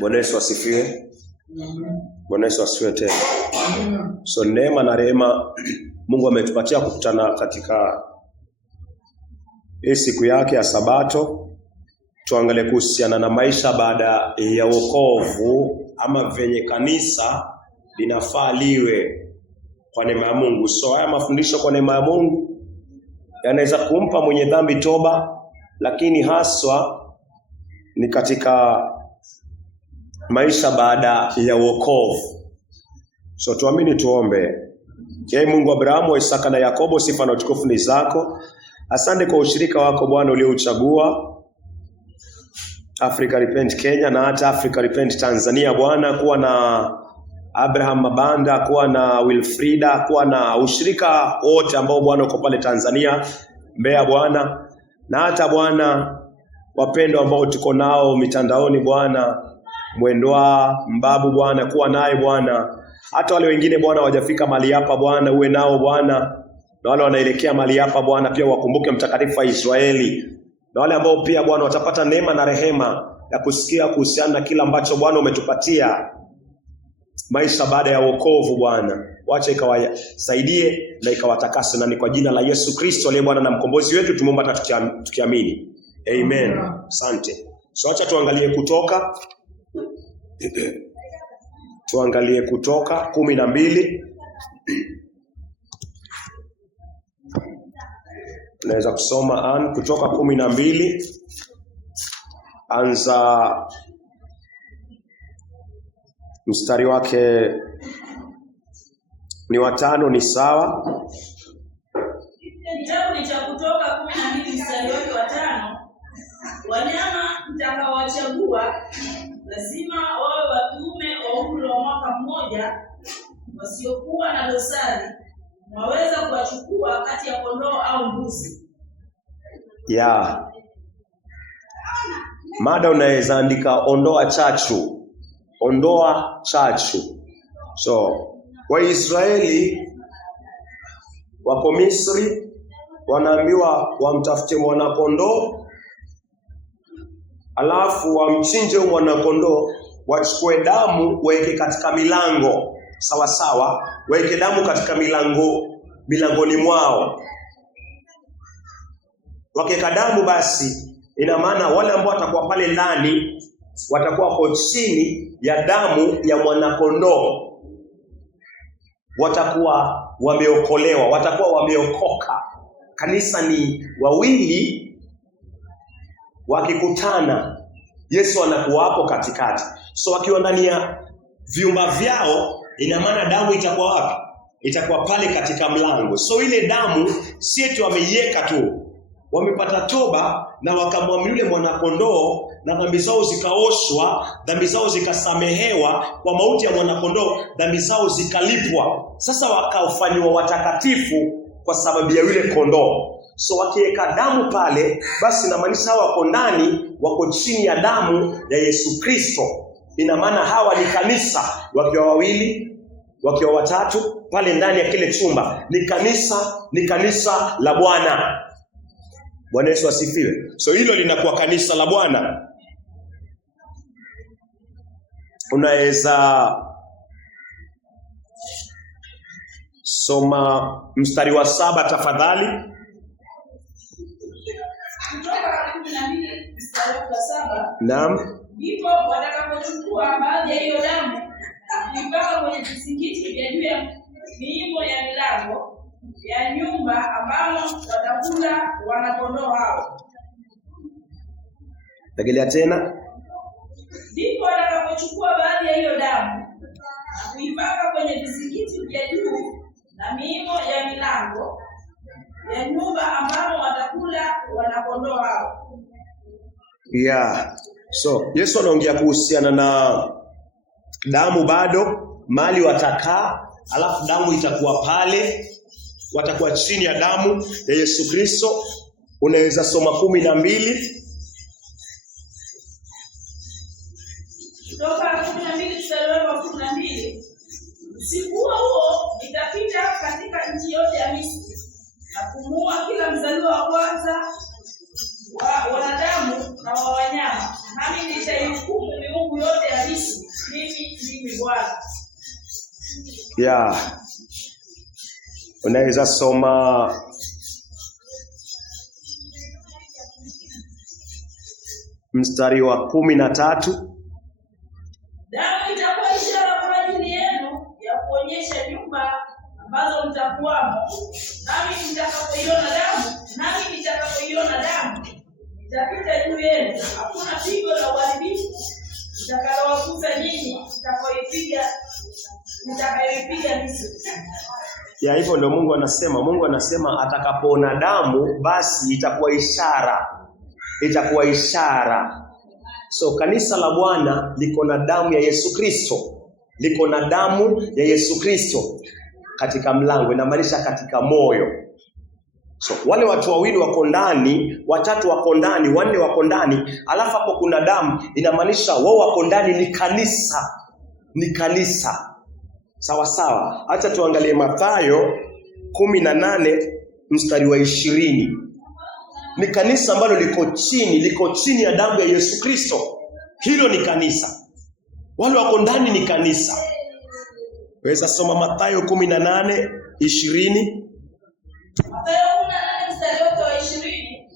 Bwana Yesu asifiwe. Bwana Yesu asifiwe tena. So neema na rehema Mungu ametupatia kukutana katika hii siku yake ya Sabato. Tuangalie kuhusiana na maisha baada ya wokovu, ama venye kanisa linafaa liwe kwa neema ya Mungu. So haya mafundisho kwa neema ya Mungu yanaweza kumpa mwenye dhambi toba, lakini haswa ni katika maisha baada ya wokovu. So tuamini tuombe. Ee Mungu wa Abrahamu, wa Isaka na Yakobo, sifa na utukufu ni zako. Asante kwa ushirika wako Bwana uliouchagua Africa Repent Kenya na hata Africa Repent Tanzania Bwana, kuwa na Abraham Mabanda, kuwa na Wilfrida, kuwa na ushirika wote ambao Bwana uko pale Tanzania, Mbeya Bwana, na hata Bwana wapendwa ambao tuko nao mitandaoni Bwana, Mwendwa Mbabu Bwana, kuwa naye Bwana. Hata wale wengine Bwana wajafika mahali hapa Bwana, uwe nao Bwana. Na wale wanaelekea mahali hapa Bwana pia wakumbuke mtakatifu wa Israeli. Na wale ambao pia Bwana watapata neema na rehema ya kusikia kuhusiana na kila ambacho Bwana umetupatia maisha baada ya wokovu Bwana, wacha ikawasaidie na ikawatakase, na ni kwa jina la Yesu Kristo aliye Bwana na mkombozi wetu tumeomba hata tukiamini. Amen. Asante. So acha tuangalie Kutoka. Tuangalie Kutoka 12. Tunaweza kusoma Kutoka 12. Anza mstari wake ni 5, ni sawa. Kitabu ni cha Kutoka 12 mstari wake wa 5. Wanyama mtakaowachagua lazima wawe wa kiume wa umri wa mwaka mmoja, wasiokuwa na dosari. Mwaweza kuwachukua kati ya kondoo au mbuzi. Mada unaweza andika ondoa chachu. Ondoa chachu. So Waisraeli wako Misri, wanaambiwa wamtafute mwanakondoo, alafu wamchinje mwanakondoo, wachukue damu weke katika milango. Sawa sawa, weke damu katika milangoni mwao. Wakeka damu basi, ina maana wale ambao watakuwa pale ndani watakuwa kwa chini ya damu ya mwanakondoo. Watakuwa wameokolewa, watakuwa wameokoka. Kanisa ni wawili wakikutana, Yesu anakuwa hapo katikati. So wakiwa ndani ya vyumba vyao, ina maana damu itakuwa wapi? Itakuwa pale katika mlango. So ile damu si eti wameiweka tu, wamepata toba na wakamwamini yule mwanakondoo, na dhambi zao zikaoshwa, dhambi zao zikasamehewa kwa mauti ya mwanakondoo, dhambi zao zikalipwa. Sasa wakafanywa watakatifu kwa sababu ya yule kondoo. So wakiweka damu pale, basi inamaanisha hawa wako ndani, wako chini ya damu ya Yesu Kristo. Ina maana hawa ni kanisa, wakiwa wawili, wakiwa watatu pale ndani ya kile chumba, ni kanisa la Bwana. Bwana Yesu asifiwe. So hilo linakuwa kanisa la Bwana. Unaweza soma mstari wa 7 tafadhali. Kutoka 12 mstari wa 7. Naam. Ndipo watakapochukua baadhi ya hiyo damu kuipaka kwenye vizingiti vya juu ya miimo ya milango ya nyumba ambamo watakula wanakondoo hao. Rejelea tena. Ndipo watakapochukua baadhi ya hiyo damu na kuipaka kwenye vizingiti vya juu na miimo ya milango ya nyumba ambamo watakula wanakondoo hao. So Yesu anaongea kuhusiana na damu bado, mali watakaa, alafu damu itakuwa pale, watakuwa chini ya damu ya Yesu Kristo. Unaweza soma 12. Kutoka 12 mstari wa 12. Usiku huo nitapita katika nchi yote ya Misri na kumuua kila mzaliwa wa kwanza wa wanadamu na wa wanyama, nami nitaihukumu miungu yote ya Bwana. Yeah. Unaweza soma mstari wa 13. Damu itakuwa ishara kwa ajili yenu ya kuonyesha nyumba ambazo mtakuwamo. Nami nitakapoiona damu, nitapita juu yenu. Hakuna pigo la uharibifu litakalowakuta nyinyi nitakayoipiga Misri. Ya hivyo ndio Mungu anasema. Mungu anasema atakapoona damu basi itakuwa ishara. Itakuwa ishara. So kanisa la Bwana liko na damu ya Yesu Kristo. Liko na damu ya Yesu Kristo katika mlango, inamaanisha katika moyo. So wale watu wawili wako ndani, watatu wako ndani, wanne wako ndani, alafu hapo kuna damu, inamaanisha wao wako ndani, ni kanisa. Ni kanisa. Sawa sawa. Acha tuangalie Mathayo 18 mstari wa 20. Ni kanisa ambalo liko chini ya damu ya Yesu Kristo. Hilo ni kanisa. Wale wako ndani ni kanisa. Weza soma Mathayo 18:20. Mathayo 18 mstari wa 20.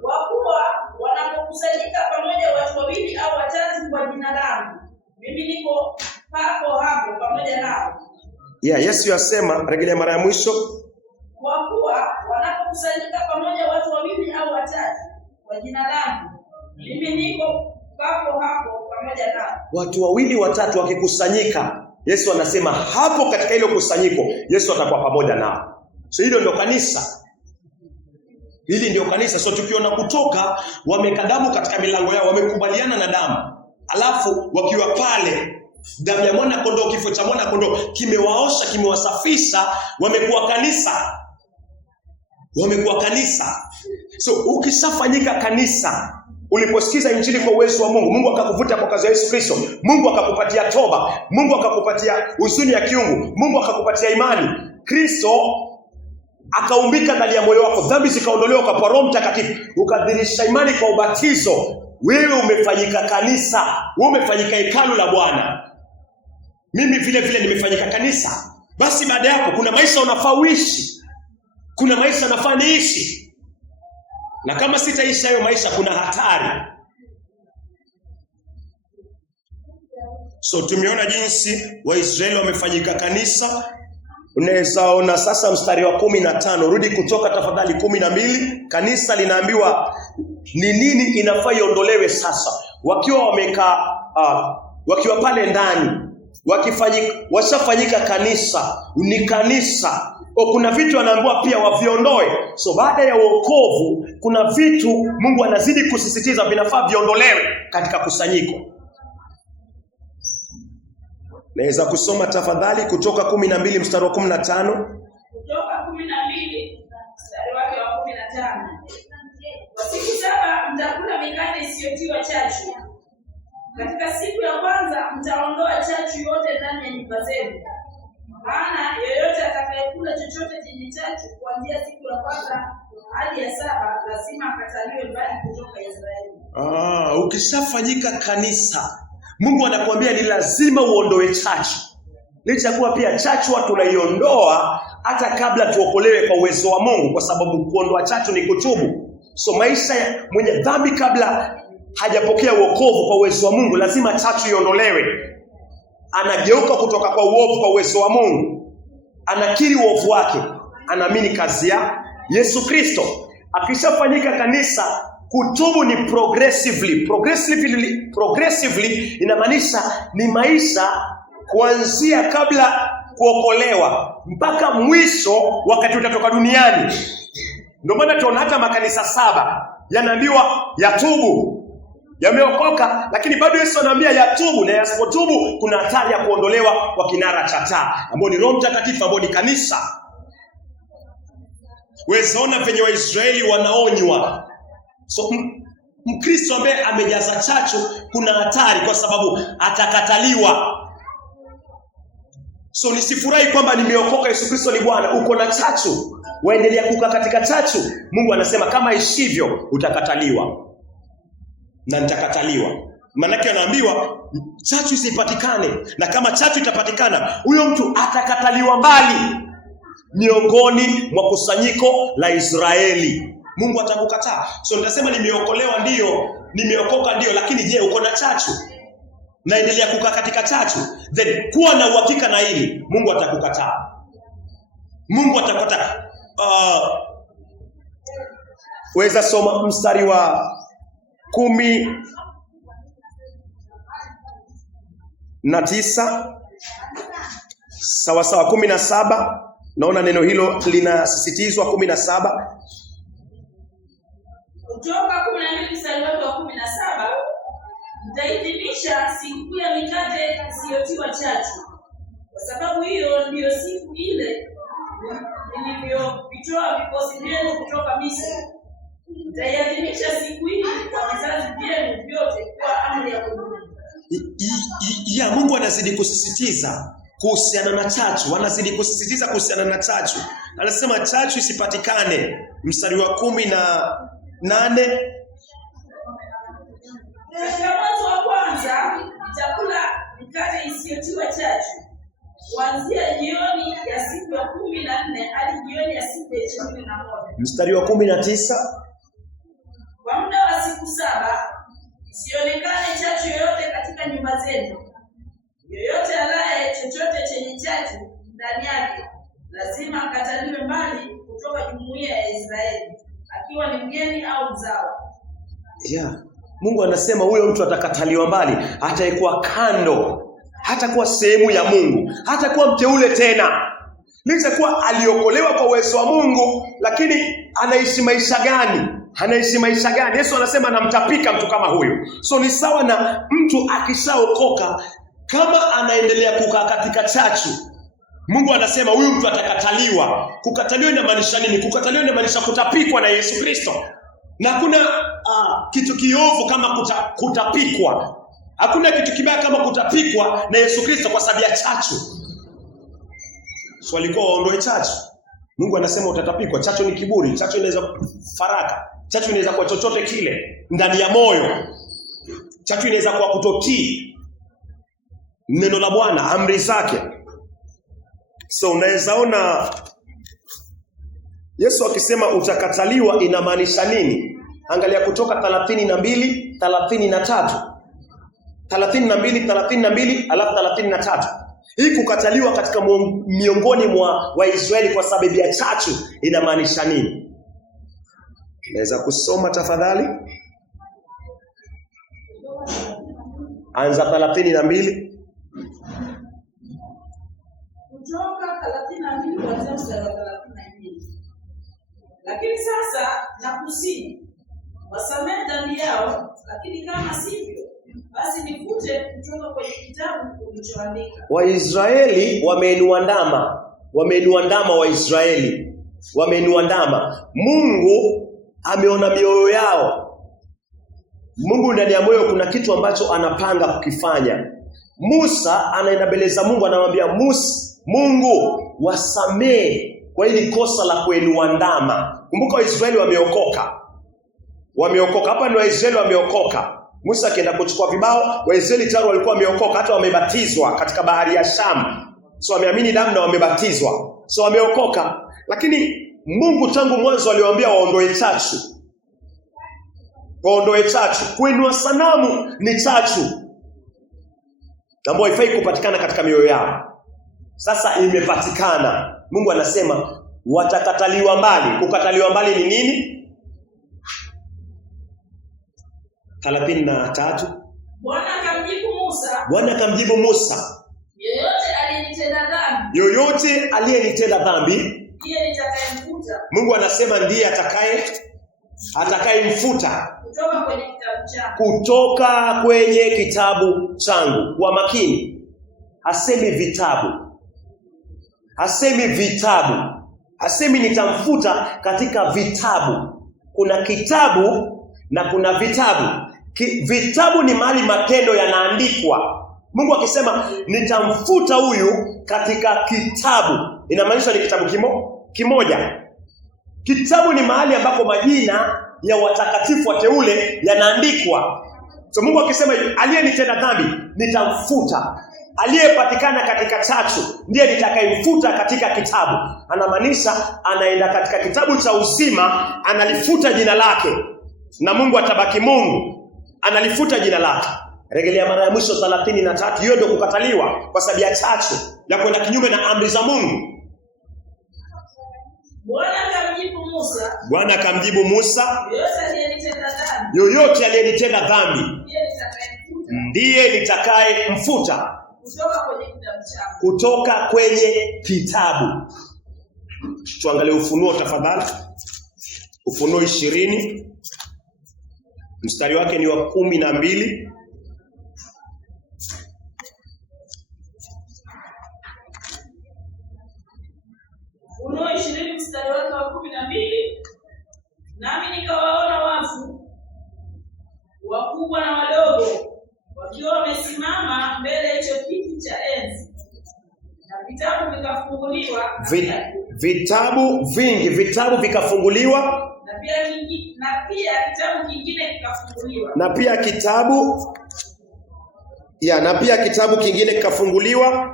Kwa kuwa wanapokusanyika pamoja watu wawili au watatu kwa jina langu, mimi niko papo hapo pamoja nao. Yesu yasema, rejelea mara ya mwisho. Kwa kuwa wanapokusanyika pamoja watu wawili au watatu kwa jina langu, mimi niko papo hapo pamoja nao. Watu wawili watatu wakikusanyika, Yesu anasema hapo katika hilo kusanyiko Yesu atakuwa pamoja nao. So hilo ndio kanisa. Hili ndio kanisa. So tukiona Kutoka wamekadamu katika milango yao, wamekubaliana na damu. Alafu wakiwa pale, damu ya mwana kondoo, kifo cha mwana kondoo kimewaosha, kimewasafisha, wamekuwa kanisa. Wamekuwa kanisa. So ukishafanyika kanisa, uliposikiza injili kwa uwezo wa Mungu, Mungu akakuvuta kwa kazi ya Yesu Kristo, Mungu akakupatia toba, Mungu akakupatia huzuni ya kiungu, Mungu akakupatia imani, Kristo akaumbika ndani ya moyo wako, dhambi zikaondolewa kwa Roho Mtakatifu, ukadhihirisha imani kwa ubatizo, wewe umefanyika kanisa, wewe umefanyika hekalu la Bwana. Mimi vile vile nimefanyika kanisa. Basi baada yako kuna maisha unafaa uishi. Kuna maisha nafaa niishi. Na kama sitaishi hayo maisha kuna hatari. So tumeona jinsi Waisraeli wamefanyika kanisa. Unaweza ona sasa mstari wa 15. Rudi Kutoka tafadhali 12. Kanisa linaambiwa ni nini inafaa iondolewe sasa. Wakiwa wamekaa wakiwa pale ndani, washafanyika kanisa, ni kanisa. Kuna vitu anaambiwa pia waviondoe. So baada ya wokovu kuna vitu Mungu anazidi kusisitiza vinafaa viondolewe katika kusanyiko. Naweza kusoma tafadhali Kutoka 12 mstari wa 15. Kutoka 12 mstari wake wa 15. Kwa siku 7 mtakula mikate isiyotiwa chachu. Katika siku ya kwanza mtaondoa chachu yote ndani ya nyumba zenu. Maana yeyote atakayekula chochote chenye chachu kuanzia siku ya kwanza hadi ya 7 lazima akataliwe mbali kutoka Israeli. Ukishafanyika kanisa, Mungu anakuambia ni lazima uondoe chachu. Licha kuwa pia chachu watu tunaiondoa hata kabla tuokolewe kwa uwezo wa Mungu, kwa sababu kuondoa chachu ni kutubu. So maisha ya mwenye dhambi kabla hajapokea wokovu kwa uwezo wa Mungu, lazima chachu iondolewe. Anageuka kutoka kwa uovu kwa uwezo wa Mungu, anakiri uovu wake, anaamini kazi ya Yesu Kristo. Akishafanyika kanisa, kutubu ni progressively inamaanisha ni maisha kuanzia kabla kuokolewa mpaka mwisho wakati utatoka duniani. Ndio maana tunaona hata makanisa 7 yanaambiwa yatubu. Yameokoka, lakini bado Yesu anaambia yatubu, na yasipotubu kuna hatari ya kuondolewa kwa kinara cha taa, ambao ni Roho Mtakatifu, ambao ni kanisa. Wezaona venye Waisraeli wanaonywa. So Mkristo ambaye amejaza chachu kuna hatari, kwa sababu atakataliwa. So nisifurahi kwamba nimeokoka, Yesu Kristo ni Bwana, uko na chachu, waendelea kukaa katika chachu. Mungu anasema kama ishivyo utakataliwa. Na nitakataliwa. Manake anaambiwa chachu isipatikane, na kama chachu itapatikana, huyo mtu atakataliwa mbali miongoni mwa kusanyiko la Israeli. Mungu atakukataa. So nitasema nimeokolewa ndio, nimeokoka ndio, lakini je, uko na chachu? Naendelea kukaa katika chachu? Then kuwa na uhakika na hili, Mungu atakukataa. Mungu atakukataa. Weza soma mstari wa 19 sawa sawa 17. Naona neno hilo linasisitizwa 17. Kutoka 12 mstari wa 17, mtaidhimisha siku ya mikate isiyotiwa chachu, kwa sababu hiyo ndiyo siku ile nilivyovitoa vikosi vyenu kutoka Misri. Mtaiadhimisha siku hii kwa vizazi vyenu vyote kwa amri ya kudumu. Ya Mungu anazidi kusisitiza kuhusiana na chachu, anazidi kusisitiza kuhusiana na chachu. Anasema chachu isipatikane. Mstari wa 18, katika mwezi wa kwanza mtakula mikate isiyotiwa chachu, kuanzia jioni ya siku ya 14 hadi jioni ya siku ya 21. Mstari wa 19, kwa muda wa siku 7 isionekane chachu yoyote katika nyumba zenu. Yoyote alaye chochote chenye chachu ndani yake lazima akataliwe mbali kutoka jumuiya ya Israeli, akiwa ni mgeni au mzawa. Mungu anasema huyo mtu atakataliwa mbali, hatakuwa kando, hatakuwa sehemu ya Mungu, hatakuwa mteule tena. Licha kuwa aliokolewa kwa uwezo wa Mungu, lakini anaishi maisha gani? Anaishi maisha gani? Yesu anasema anamtapika mtu kama huyo. So ni sawa na mtu akishaokoka, kama anaendelea kukaa katika chachu, Mungu anasema huyu mtu atakataliwa. Kukataliwa inamaanisha nini? Kukataliwa inamaanisha kutapikwa na Yesu Kristo. Na kuna kitu kiovu kama kutapikwa. Hakuna kitu kibaya kama kutapikwa na Yesu Kristo kwa sababu ya chachu. So walikuwa waondoe chachu. Mungu anasema utatapikwa. Chachu ni kiburi, chachu inaweza faraka, chachu inaweza kuwa chochote kile ndani ya moyo. Chachu inaweza kuwa kutotii neno la Bwana, amri zake. So unaweza ona Yesu akisema utakataliwa inamaanisha nini? Angalia Kutoka 32, 33. 32, alafu 33. Hii kukataliwa katika miongoni mwa Waisraeli kwa sababu ya chachu inamaanisha nini? Naweza kusoma tafadhali? Anza 32. Kutoka 32 kuanzia mstari wa 32. Lakini sasa nakusihi wasamehe dhambi yao, lakini kama sivyo basi nifute kutoka kwenye kitabu ulichoandika. Waisraeli wameinua ndama Waisraeli wameinua ndama. Mungu ameona mioyo yao. Mungu ndani ya moyo kuna kitu ambacho anapanga kukifanya. Musa anaenda mbele za Mungu, anamwambia Mungu wasamee kwa hili kosa la kuinua ndama. Kumbuka Waisraeli wameokoka. Hapa ni Waisraeli wameokoka. Musa akienda kuchukua vibao, Waisraeli tayari walikuwa wameokoka, hata wamebatizwa katika bahari ya Shamu. So wameamini damu na wamebatizwa. So wameokoka. Lakini Mungu tangu mwanzo aliwaambia waondoe chachu. Waondoe chachu. Kuinua sanamu ni chachu ambayo haifai kupatikana katika mioyo yao. Sasa imepatikana. Mungu anasema watakataliwa mbali. Kukataliwa mbali ni nini? 33. Bwana akamjibu Musa, yoyote aliyenitenda dhambi ndiye nitakayemfuta. Mungu anasema ndiye atakayemfuta kutoka kwenye kitabu changu. Kwa makini, hasemi vitabu, hasemi nitamfuta katika vitabu. Kuna kitabu na kuna vitabu. Vitabu ni mahali matendo yanaandikwa. Mungu akisema nitamfuta huyu katika kitabu, inamaanisha ni kitabu kimoja. Kitabu ni mahali ambapo majina ya watakatifu wateule yanaandikwa. So Mungu akisema aliyenitenda dhambi nitamfuta, aliyepatikana katika chachu ndiye nitakayemfuta katika kitabu. Anamaanisha anaenda katika kitabu cha uzima, analifuta jina lake, na Mungu atabaki Mungu, analifuta jina lake. Rejelea mara ya mwisho 33. Hiyo ndio kukataliwa kwa sababu ya chachu ya kwenda kinyume na amri za Mungu. Bwana akamjibu Musa, yoyote aliyenitenda dhambi ndiye nitakayemfuta kutoka kwenye kitabu. Tuangalie Ufunuo tafadhali. Ufunuo 20 mstari wake ni wa 12. Ufunuo 20 mstari wake wa 12. Nami nikawaona wafu wakubwa na wadogo wakiwa wamesimama mbele ya hicho kiti cha enzi, na vitabu vikafunguliwa, vitabu vingi, vitabu vikafunguliwa, na pia kitabu kingine kikafunguliwa, na pia kitabu kingine kikafunguliwa,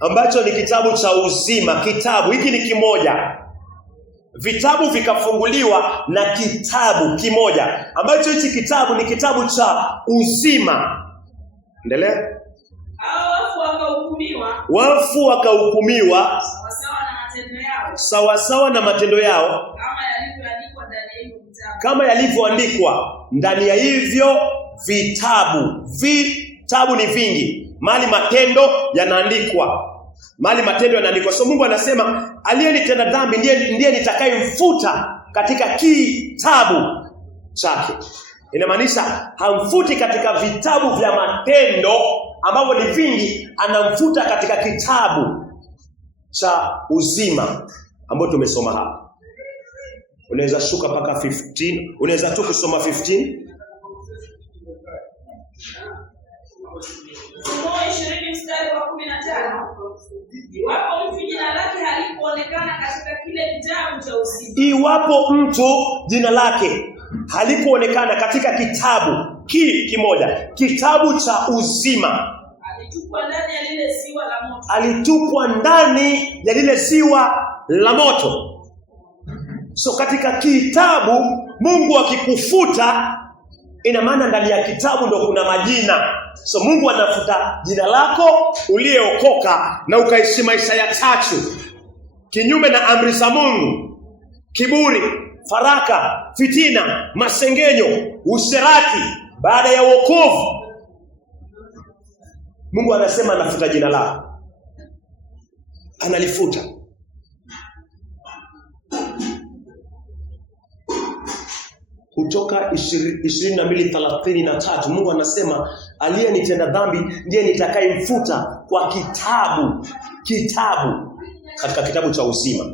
ambacho ni kitabu cha uzima. Kitabu hiki ni kimoja. Vitabu vikafunguliwa na kitabu kimoja, ambacho hichi kitabu ni kitabu cha uzima. Endelea. Wafu wakahukumiwa sawasawa na matendo yao, kama yalivyoandikwa ndani ya hivyo vitabu. Vitabu ni vingi, mali matendo yanaandikwa. So Mungu anasema aliyenitenda dhambi ndiye nitakayemfuta katika kitabu chake. Inamaanisha hamfuti katika vitabu vya matendo ambavyo ni vingi, anamfuta katika kitabu cha uzima ambao tumesoma hapa. Unaweza shuka mpaka 15, unaweza tu kusoma 15. Ufunuo 20 mstari wa 15. Iwapo mtu jina lake halikuonekana katika kile kitabu cha uzima. Iwapo mtu jina lake halikuonekana katika kitabu kimoja, kitabu cha uzima, alitupwa ndani ya lile ziwa la moto. Alitupwa ndani ya lile ziwa la moto. So katika kitabu Mungu akikufuta, ina maana ndani ya kitabu ndo kuna majina. So Mungu anafuta jina lako uliyeokoka na ukaishi maisha ya chachu, kinyume na amri za Mungu, kiburi, faraka, fitina, masengenyo, usherati. Baada ya wokovu, Mungu anasema anafuta jina lako, analifuta. Kutoka 22:33 Mungu anasema aliyenitenda dhambi ndiye nitakayemfuta kwa kitabu katika kitabu cha uzima.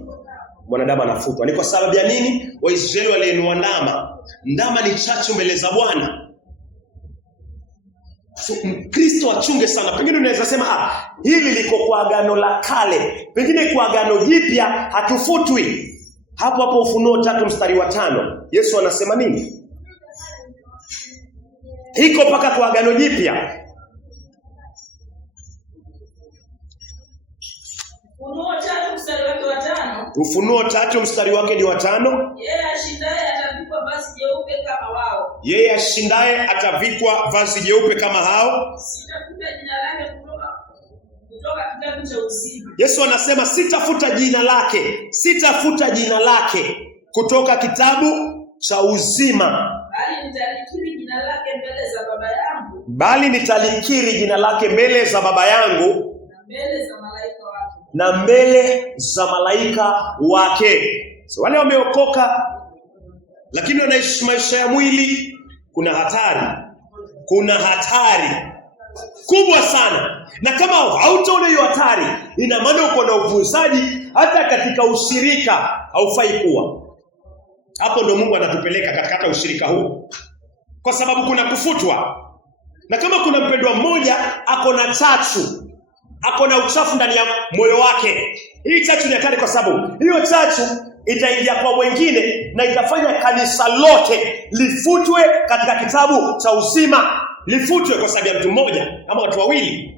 Mwanadamu anafutwa. Ni kwa sababu ya nini? Waisraeli waliinua ndama. Ndama ni chachu mbele za Bwana. So Mkristo achunge sana. Pengine unaweza sema hili liko kwa agano la kale, pengine kwa agano jipya hatufutwi. Hapo Ufunuo 3 mstari wa 5 Yesu anasema nini? Iko mpaka kwa agano jipya. Ufunuo 3 mstari wake wa 5. Ufunuo 3 mstari wake ni wa 5. Yeye ashindaye atavikwa vazi jeupe kama wao. Yeye ashindaye atavikwa vazi jeupe kama hao. Sitafuta jina lake kutoka kitabu cha uzima. Yesu anasema sitafuta jina lake kutoka kitabu cha uzima. Bali nitalikiri jina lake mbele za Baba yangu na mbele za malaika wake. So wale wameokoka lakini wanaishi maisha ya mwili, kuna hatari kubwa sana. Na kama hautaona hiyo hatari, ina maana uko na upuuzaji. Hata katika ushirika haufai kuwa. Hapo ndo Mungu anatupeleka katika ushirika huu, kwa sababu kuna kufutwa. Na kama kuna mpendwa mmoja ako na chachu, ako na uchafu ndani ya moyo wake, hii chachu ni hatari, kwa sababu hiyo chachu itaingia kwa mwingine na itafanya kanisa lote lifutwe katika kitabu cha uzima. Lifutwe kwa sababu ya mtu mmoja ama watu wawili.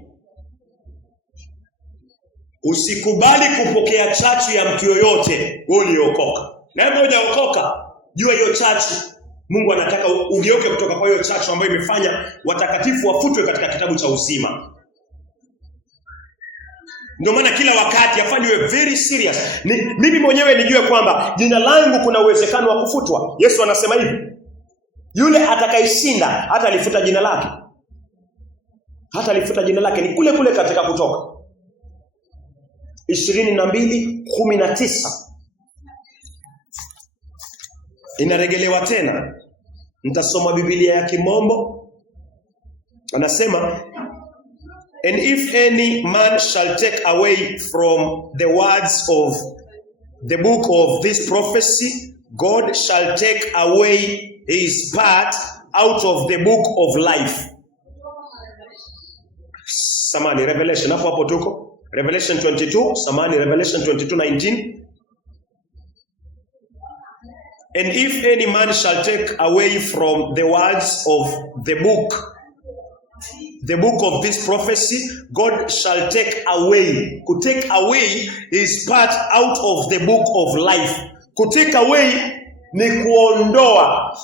Usikubali kupokea chachu ya mtu yoyote wewe uliokoka. Na wewe hujaokoka, jua hiyo chachu Mungu anataka ugeuke kutoka kwa hiyo chachu ambayo imefanya watakatifu wafutwe katika kitabu cha uzima. Ndio maana kila wakati afanywe very serious. Mimi mwenyewe nijue kwamba jina langu kuna uwezekano wa kufutwa. Yesu anasema hivi. Yule atakayeshinda hata alifuta jina lake. Hata alifuta jina lake, ni kule kule katika Kutoka 22:19. Inaregelewa tena. Nitasoma Biblia ya Kimombo. Anasema, and if any man shall take away from the words of the book of this prophecy, God shall take away his part out of the book of life. Samani, Revelation, hapo tuko. Revelation 22, samani, Revelation 22:19. And if any man shall take away from the words of the book of this prophecy, God shall take away. To take away is part out of the book of life. To take away ni kuondoa.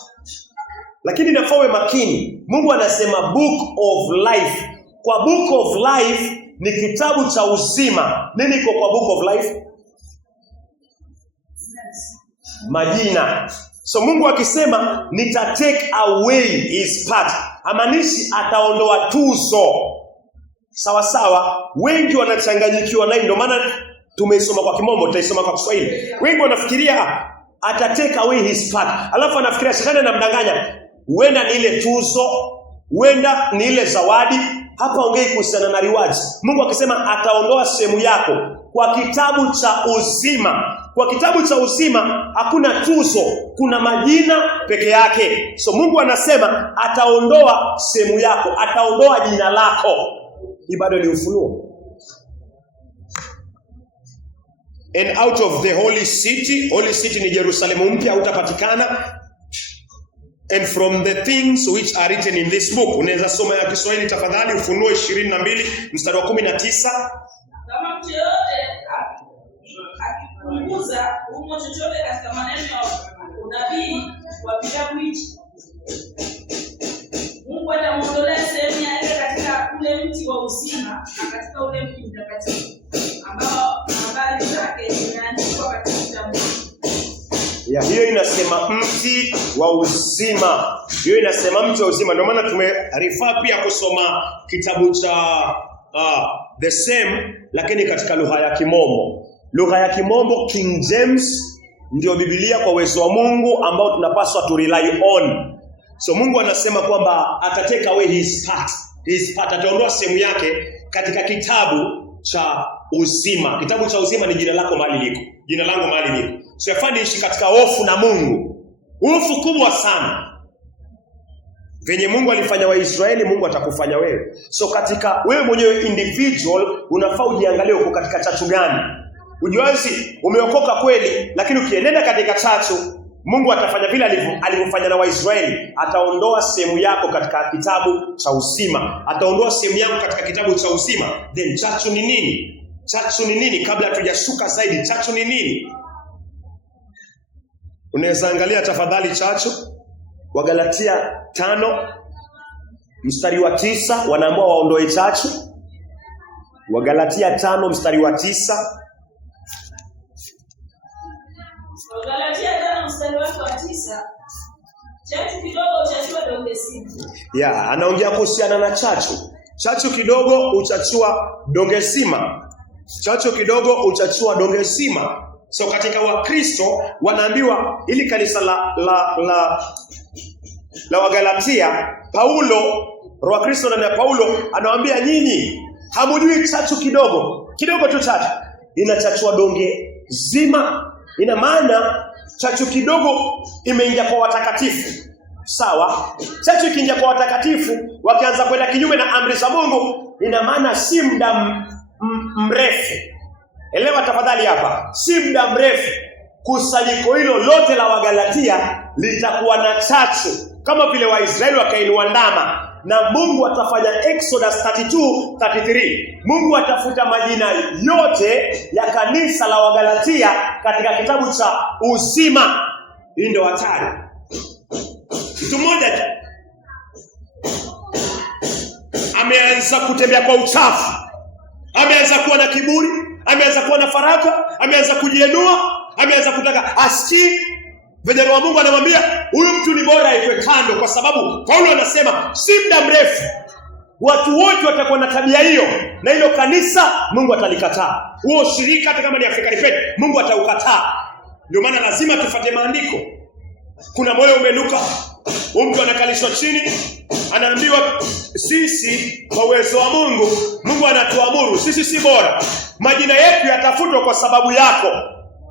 Lakini nafawe makini. Mungu anasema book of life. Kwa book of life ni kitabu cha uzima. Nini iko kwa book of life? Majina. So Mungu akisema nita take away his part, amanishi ataondoa tuzo. Sawa sawa, wengi wanachanganyikiwa nayo, ndio maana tumeisoma kwa Kimombo, tutaisoma kwa Kiswahili. Wengi wanafikiria ata take away his part. Alafu anafikiria shetani anamdanganya. Huenda ni ile tuzo, huenda ni ile zawadi. Hapa ongei kuhusiana na rewards. Mungu akisema ataondoa sehemu yako kwa kitabu cha uzima. Kwa kitabu cha uzima hakuna tuzo, kuna majina peke yake. So Mungu anasema ataondoa sehemu yako, ataondoa jina lako. Hii bado ni ufunuo. And out of the holy city ni Jerusalemu mpya utapatikana. And from the things which are written in this book. Unaweza soma ya Kiswahili tafadhali, Ufunuo 22:19. Kama mtu yote akipunguza umo chochote katika maneno ya unabii wa kitabu hichi, Mungu atamuondolea sehemu yake katika ule mti wa uzima na katika ule mti mtakatifu ambao habari zake zimeandikwa katika kitabu. Ya, hiyo inasema mti wa uzima. Hiyo inasema mti wa uzima. Ndio maana tumerefer pia kusoma kitabu cha the same lakini katika lugha ya Kimombo. Lugha ya Kimombo, King James, ndio Biblia kwa uwezo wa Mungu ambao tunapaswa to rely on. So Mungu anasema kwamba ata take away his part. His part, ataondoa sehemu yake katika kitabu cha uzima. Kitabu cha uzima ni jina lako mahali liko. Jina langu mahali liko. So yafani ishi katika hofu na Mungu. Hofu kubwa sana. Venye Mungu alifanya Waisraeli, Mungu atakufanya wewe. So katika wewe mwenyewe individual unafaa ujiangalie uko katika chachu gani. Ujuazi umeokoka kweli, lakini ukienenda katika chachu, Mungu atafanya vile alivyofanya na Waisraeli. Ataondoa sehemu yako katika kitabu cha uzima. Ataondoa sehemu yako katika kitabu cha uzima. Then chachu ni nini? Chachu ni nini? Kabla hatujashuka zaidi, chachu ni nini? Unaweza angalia tafadhali chachu. Wagalatia 5:9 wanaamua waondoe chachu. Wagalatia 5:9. Wagalatia 5:9. Chachu kidogo uchachua donge sima. Yeah, anaongea kuhusiana na chachu. Chachu kidogo uchachua donge sima. Chachu kidogo uchachua donge sima. So katika Wakristo wanaambiwa ili kanisa la Wagalatia, Paulo, Roho Kristo na Paulo anawaambia nyinyi hamujui chachu kidogo tu chachu inachachua donge zima. Ina maana chachu kidogo imeingia kwa watakatifu. Sawa? Chachu ikiingia kwa watakatifu wakianza kwenda kinyume na amri za Mungu, ina maana si muda mrefu. Elewa tafadhali hapa. Si muda mrefu kusanyiko hilo lote la Wagalatia litakuwa na chachu kama vile Waisraeli wakainua ndama, na Mungu atafanya Exodus 32:33. Mungu atafuta majina yote ya kanisa la Wagalatia katika kitabu cha uzima. Hii ndio hatari. Mtu mmoja ameanza kutembea kwa uchafu, ameanza kuwa na kiburi, ameanza kuwa na faraka, ameanza kujienua, ameanza kutaka asikii. Vijana wa Mungu anamwambia huyu mtu ni bora aitwe kando, kwa sababu Paulo anasema si muda mrefu watu wote watakuwa na tabia hiyo, na hilo kanisa Mungu atalikataa. Huo shirika hata kama ni African Faith Mungu ataukataa. Ndio maana lazima tufuate maandiko. Kuna moyo umenuka, mtu anakalishwa chini, anaambiwa sisi kwa uwezo wa Mungu, Mungu anatuamuru sisi si bora, majina yetu yatafutwa kwa sababu yako.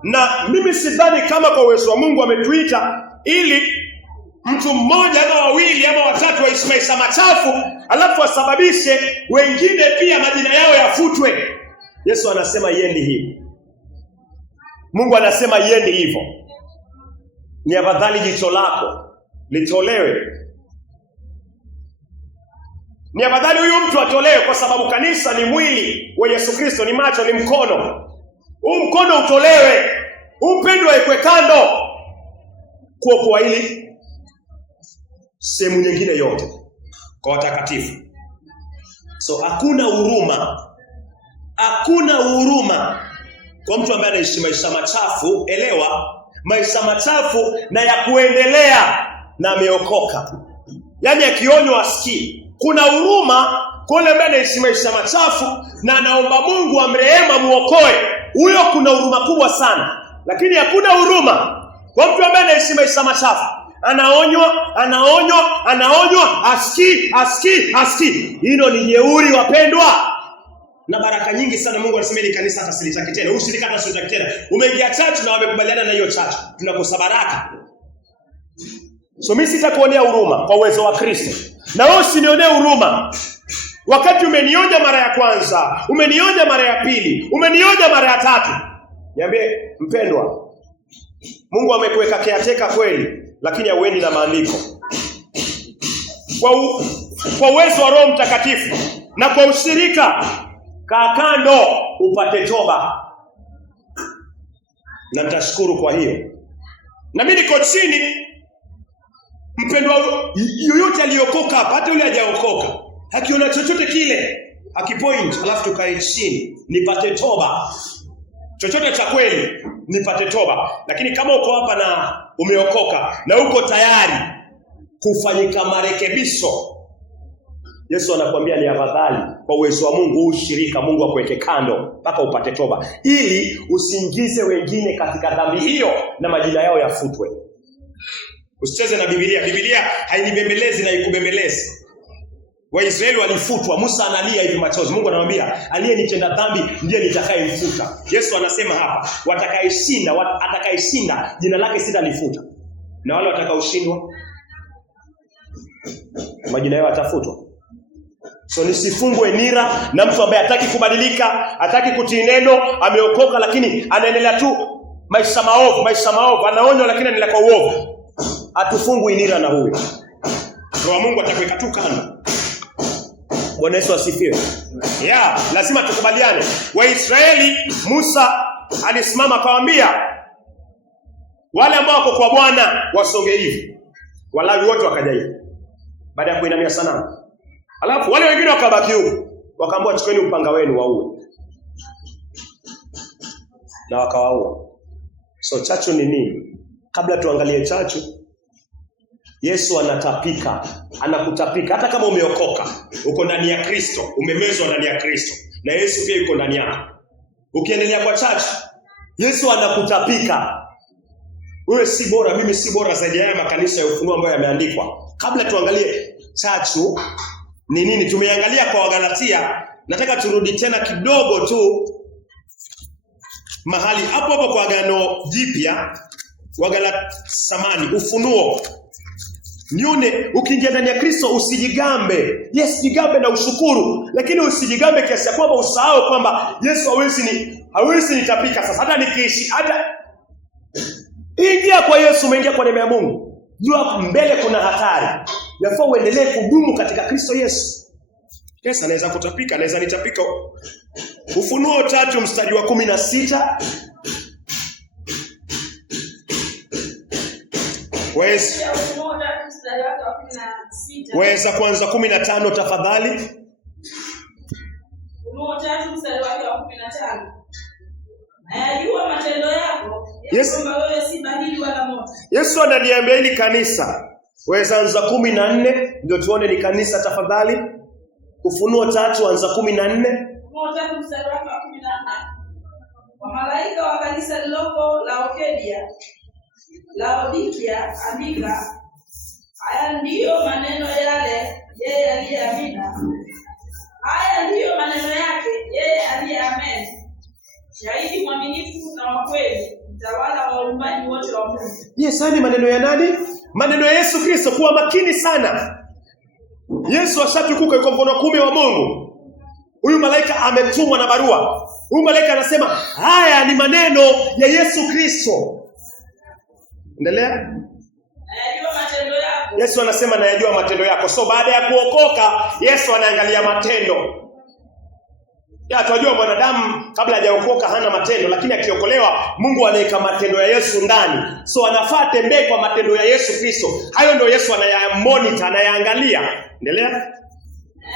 Na mimi sidhani kama kwa uwezo wa Mungu ametuita ili mtu mmoja ama wawili ama watatu waishi maisha machafu alafu wasababishe wengine pia majina yao yafutwe. Yesu anasema iende hivi. Mungu anasema iende hivyo. Ni afadhali jicho lako litolewe. Ni afadhali huyu mtu atolewe, kwa sababu kanisa ni mwili wa Yesu Kristo, ni macho, ni mkono. Huu mkono utolewe, huu mpendo wekwe kando, kwa hili sehemu nyingine yote kwa watakatifu. So hakuna huruma kwa mtu ambaye anaishi maisha machafu. Elewa, maisha machafu na ya kuendelea na ameokoka. Yaani akionywa asikii. Kuna huruma kwa yule ambaye anaishi maisha machafu na anaomba Mungu amrehema muokoe. Huyo kuna huruma kubwa sana. Lakini hakuna huruma kwa mtu ambaye anaishi maisha machafu. Anaonywa, asikii. Hilo ni jeuri, wapendwa. Na baraka nyingi sana Mungu anasema ni kanisa hata silitaki tena. Ushirika hata silitaki tena. Umeingia church na wamekubaliana na hiyo church, tunakosa baraka. So mimi sitakuonea huruma kwa uwezo wa Kristo. Na wewe usinionee huruma. Wakati umenionya mara ya kwanza, umenionya mara ya pili, umenionya mara ya tatu. Niambie mpendwa, Mungu amekuweka caretaker kweli, lakini hauendi na maandiko. Kwa uwezo wa Roho Mtakatifu na kwa ushirika, kaa kando upate toba. Na nitashukuru kwa hiyo. Na mimi niko chini, mpendwa yoyote aliyokoka hapa, hata yule hajaokoka, akiona chochote kile, akipoint alafu tukae chini, nipate toba. Chochote cha kweli nipate toba. Lakini kama uko hapa na umeokoka na uko tayari kufanyika marekebisho, Yesu anakuambia ni afadhali kwa uwezo wa Mungu ushirika, Mungu akuweke kando mpaka upate toba, ili usiingize wengine katika dhambi hiyo na majina yao yafutwe. Usicheze na Biblia. Biblia hainibembelezi na ikubembelezi. Waisraeli walifutwa, Musa analia hivi machozi. Mungu anamwambia aliyenitenda dhambi ndiye nitakayemfuta. Yesu anasema hapa, atakayeshinda jina lake sitalifuta. Na wale watakaoshindwa majina yao yatafutwa. So nisifungwe nira na mtu ambaye hataki kubadilika, hataki kutii neno, ameokoka lakini anaendelea tu maisha maovu, anaonywa lakini anaendelea kwa uovu. Atufungwe nira na huyo. Roho wa Mungu atakuweka tu kando. Bwana Yesu asifiwe. Lazima tukubaliane. Waisraeli, Musa alisimama akawaambia wale ambao wako kwa Bwana wasonge hivi. Walawi wote wakaja hivi baada ya kuinamia sanamu. Alafu wale wengine wakabaki huko, wakaambiwa chukueni upanga wenu waue. Na wakawaua. So chachu ni nini? Kabla tuangalie chachu, Yesu anakutapika hata kama umeokoka, uko ndani ya Kristo, umemezwa ndani ya Kristo, na Yesu pia yuko ndani yako. Ukiendelea kwa church, Yesu anakutapika. Wewe si bora, mimi si bora zaidi ya makanisa ya ufunuo ambayo yameandikwa. Kabla tuangalie chachu ni nini, tumeangalia kwa Wagalatia, nataka turudi tena kidogo tu mahali hapo kwa Agano Jipya, Ufunuo. Nione ukiingia ndani ya Kristo usijigambe. Yes, jigambe na ushukuru, lakini usijigambe kiasi kwamba usahau kwamba Yesu hawezi nitapika sasa. Hata nikiishi Ingia kwa Yesu, umeingia kwa neema ya Mungu. Jua mbele kuna hatari. Yafaa uendelee kudumu katika Kristo Yesu. Yesu anaweza kutapika, anaweza nitapika. Ufunuo 3 mstari wa 16. Weza kwanza 15 tafadhali. Ufunuo 3 mstari wa 15. Najua matendo yako, kwamba wewe si baridi wala moto. Yesu ananiambia hili kanisa. Weza anza 14 ndio tuone ni kanisa tafadhali. Ufunuo 3 anza 14. Ufunuo 3 mstari wa 14. Kwa malaika wa kanisa lililoko Laodikia andika, haya ndiyo maneno yale yeye aliyeamina. Haya ndiyo maneno yake yeye aliyeamen. Shahidi mwaminifu na wa kweli, mtawala wa uumbaji wote wa Mungu. Yes, ni maneno ya nani? Maneno ya Yesu Kristo. Kuwa makini sana. Yesu ashatukuka, yuko mkono wa kuume wa Mungu. Huyu malaika ametumwa na barua. Huyu malaika anasema haya ni maneno ya Yesu Kristo. Endelea. Najua matendo yako. Yesu anasema najua matendo yako. So baada ya kuokoka, Yesu anaangalia matendo. Tunajua mwanadamu kabla hajaokoka hana matendo, lakini akiokolewa Mungu anaweka matendo ya Yesu ndani. So anafaa tembee kwa matendo ya Yesu Kristo. Hayo ndio Yesu anayamonitor, anayaangalia. Endelea.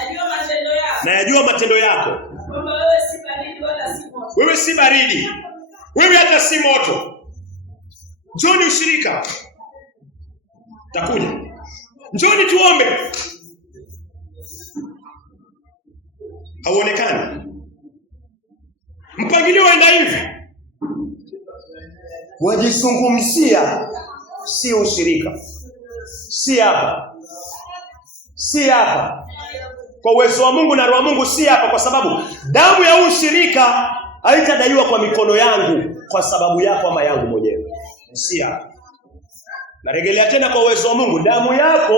Najua matendo yako. Najua matendo yako. Kwamba wewe si baridi wala si moto. Wewe si baridi. Wewe hata si moto. Njoni ushirika. Takuja. Njoni tuombe. Hauonekani. Mpangilio waenda hivi. Wajizungumzia, si ushirika. Si hapa. Si hapa. Kwa uwezo wa Mungu na roho wa Mungu si hapa, kwa sababu damu ya ushirika haitadaiwa kwa mikono yangu kwa sababu yako ama yangu mwenyewe. Si hapa. Narejelea tena kwa uwezo wa Mungu, damu yako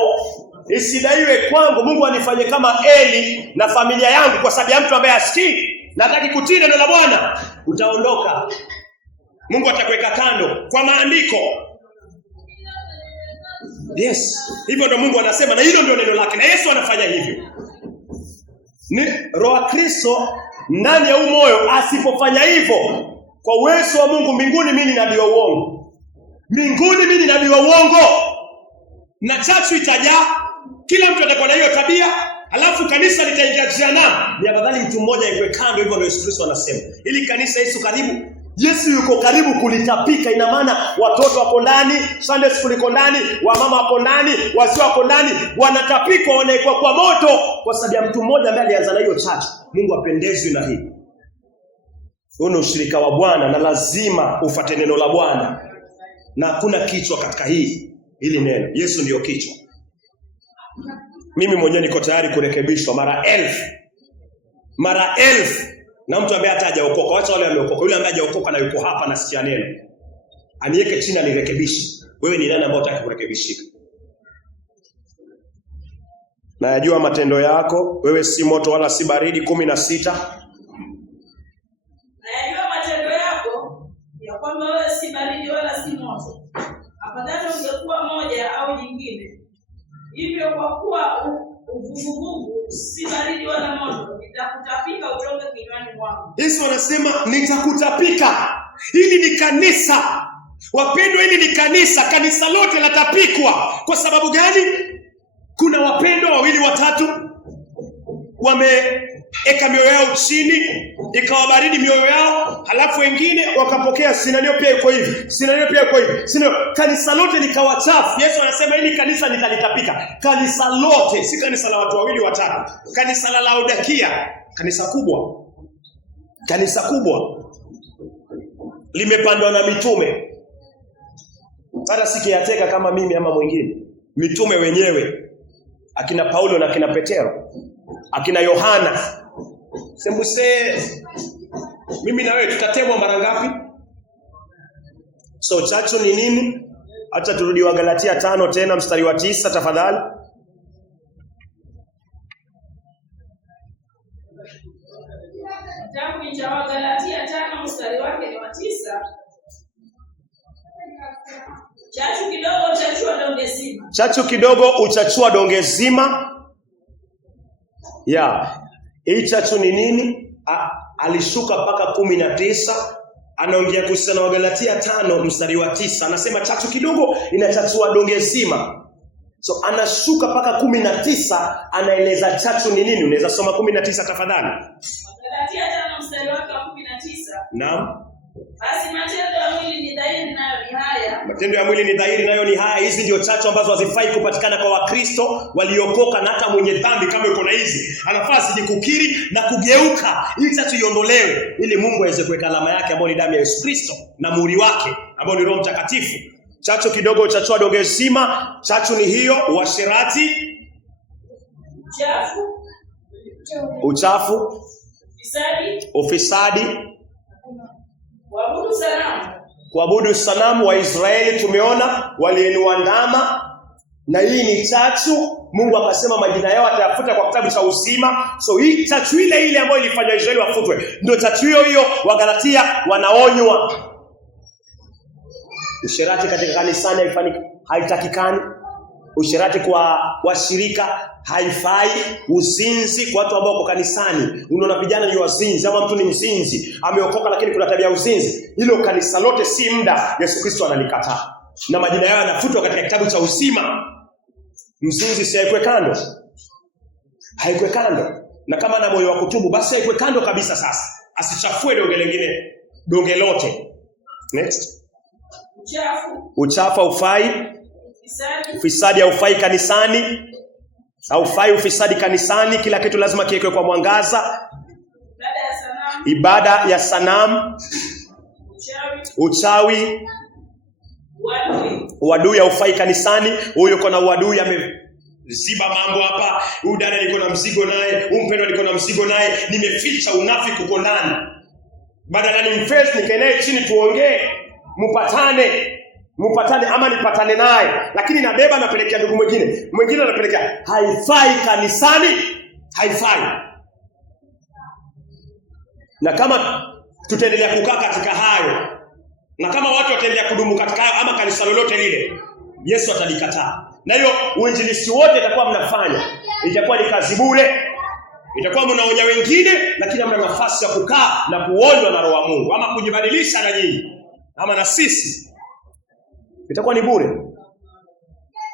isidaiwe kwangu. Mungu anifanye kama Eli na familia yangu kwa sababu ya mtu ambaye asikii na hataki kutii neno la Bwana. Utaondoka. Mungu atakuweka kando kwa maandiko. Yes, hivyo ndio Mungu anasema, na hilo ndio neno lake, na Yesu anafanya hivyo. Ni roho wa Kristo ndani ya moyo. Asipofanya hivyo, kwa uwezo wa Mungu, mbinguni mimi ni nabii wa uongo. Mbinguni mimi ni nabii wa uongo. Na chachu itajaa, kila mtu atakuwa na hiyo tabia, alafu kanisa litaingia jehanamu. Ni afadhali mtu mmoja iwe kando. Hivyo ndio Yesu Kristo anasema. Ili kanisa Yesu karibu, Yesu yuko karibu kulitapika. Ina maana watoto wako ndani, Sunday school iko ndani, wamama wako ndani, wazee wako ndani, wanatapikwa, wanaekwa kwa moto kwa sababu ya mtu mmoja ambaye alianza na hiyo chachu. Mungu apendezwe na hii. Huo ni ushirika wa Bwana, na lazima ufuate neno la Bwana. Na hakuna kichwa katika hili neno. Yesu ndiyo kichwa. Mimi mwenyewe niko tayari kurekebishwa mara 1000. Mara 1000. Na mtu ambaye hata hajaokoka, wacha wale wameokoka, yule ambaye hajaokoka na yuko hapa na sikia neno, aniweke chini nirekebishe. Wewe ni nani ambao unataka kurekebishika? Na yajua matendo yako, wewe si moto wala si baridi. 16. Na yajua matendo yako, ya kwamba wewe si baridi wala si moto. Afadhali ungekuwa moja au jingine. Hivyo kwa kuwa uvuguvugu si baridi wala moto, nitakutapika utoke kinywani mwangu. Yesu anasema nitakutapika. Hili ni kanisa. Wapendwa, hili ni kanisa. Kanisa lote latapikwa. Kwa sababu gani? Kuna wapendwa 2 watatu wameeka mioyo yao chini, ikawa baridi mioyo yao, halafu wengine wakapokea sinanio pia yuko hivi, sinanio pia yuko hivi, sinanio. Kanisa lote likawa chafu. Yesu anasema hili kanisa nitalitapika. Kanisa lote, si kanisa la watu 2 watatu. Kanisa la Laodikia, kanisa kubwa. Kanisa kubwa limepandwa na mitume. Hata sikiateka kama mimi ama mwingine. Mitume wenyewe, akina Paulo na akina Petero, akina Yohana. Sembuse mimi na wewe tutatemwa mara ngapi? So chacho ni nini? Acha turudi wa Galatia 5 tena mstari wa 9 tafadhali. Kitabu cha Galatia 5 mstari wake ni wa 9. Chachu kidogo uchachua donge zima. Chachu kidogo uchachua donge zima. Hii chachu ni nini? Alishuka mpaka 19. Anaongea kuhusiana na Wagalatia 5 mstari wa 9. Anasema chachu kidogo inachachua donge zima. So anashuka mpaka 19, anaeleza chachu ni nini. Unaweza soma 19 tafadhali? Wagalatia 5 mstari wa 19. Naam. Basi matendo ya mwili ni dhahiri nayo ni haya. Matendo ya mwili ni dhahiri nayo ni haya. Hizi ndio chachu ambazo hazifai kupatikana kwa Wakristo waliokoka, na hata mwenye dhambi kama yuko na hizi anafaa kukiri na kugeuka ili chachu iondolewe, ili Mungu aweze kuweka alama yake ambayo ni damu ya Yesu Kristo na muhuri wake ambao ni Roho Mtakatifu. Chachu kidogo uchachua donge zima. Chachu ni hiyo: uasherati, uchafu, ufisadi, kuabudu sanamu. Waisraeli tumeona waliinua ndama, na hii ni chachu. Mungu akasema majina yao atayafuta kwa kitabu cha uzima. So hii chachu ile ambayo ilifanya Israeli wafutwe, ndio chachu hiyo Wagalatia wanaonywa. Usherati katika kanisani haitakikani. Usherati kwa washirika haifai. Uzinzi kwa watu ambao wako kanisani. Unaona vijana ni wazinzi, ama mtu ni mzinzi, ameokoka lakini kuna tabia ya uzinzi. Hilo kanisa lote si muda Yesu Kristo analikataa. Na majina yao yanafutwa katika kitabu cha uzima. Mzinzi si haikwe kando. Haikwe kando. Na kama ana moyo wa kutubu basi haikwe kando kabisa sasa. Asichafue donge lingine, donge lote. Next. Uchafu haufai. Ufisadi haufai kanisani. Haufai ufisadi kanisani. Kila kitu lazima kiwekwe kwa mwangaza. Ibada ya sanamu. Uchawi. Uadui haufai kanisani. Huyo yuko na uadui, ameziba mambo hapa. Huyu dada niko na mzigo naye, huyu mpendwa niko na mzigo naye, nimeficha unafiki uko ndani. Badala nimface nikae naye chini tuongee, mpatane ama nipatane naye, lakini nabeba napelekea ndugu mwingine anapelekea. Haifai kanisani, haifai. Na kama tutaendelea kukaa katika hayo, na kama watu wataendelea kudumu katika hayo, ama kanisa lolote lile, Yesu atalikataa. Na hiyo uinjilisti wote itakuwa mnafanya, itakuwa ni kazi bure. Itakuwa mnaonya wengine lakini hamna nafasi ya kukaa na kuonywa na Roho wa Mungu, ama kujibadilisha na nyinyi ama na sisi. Itakuwa ni bure.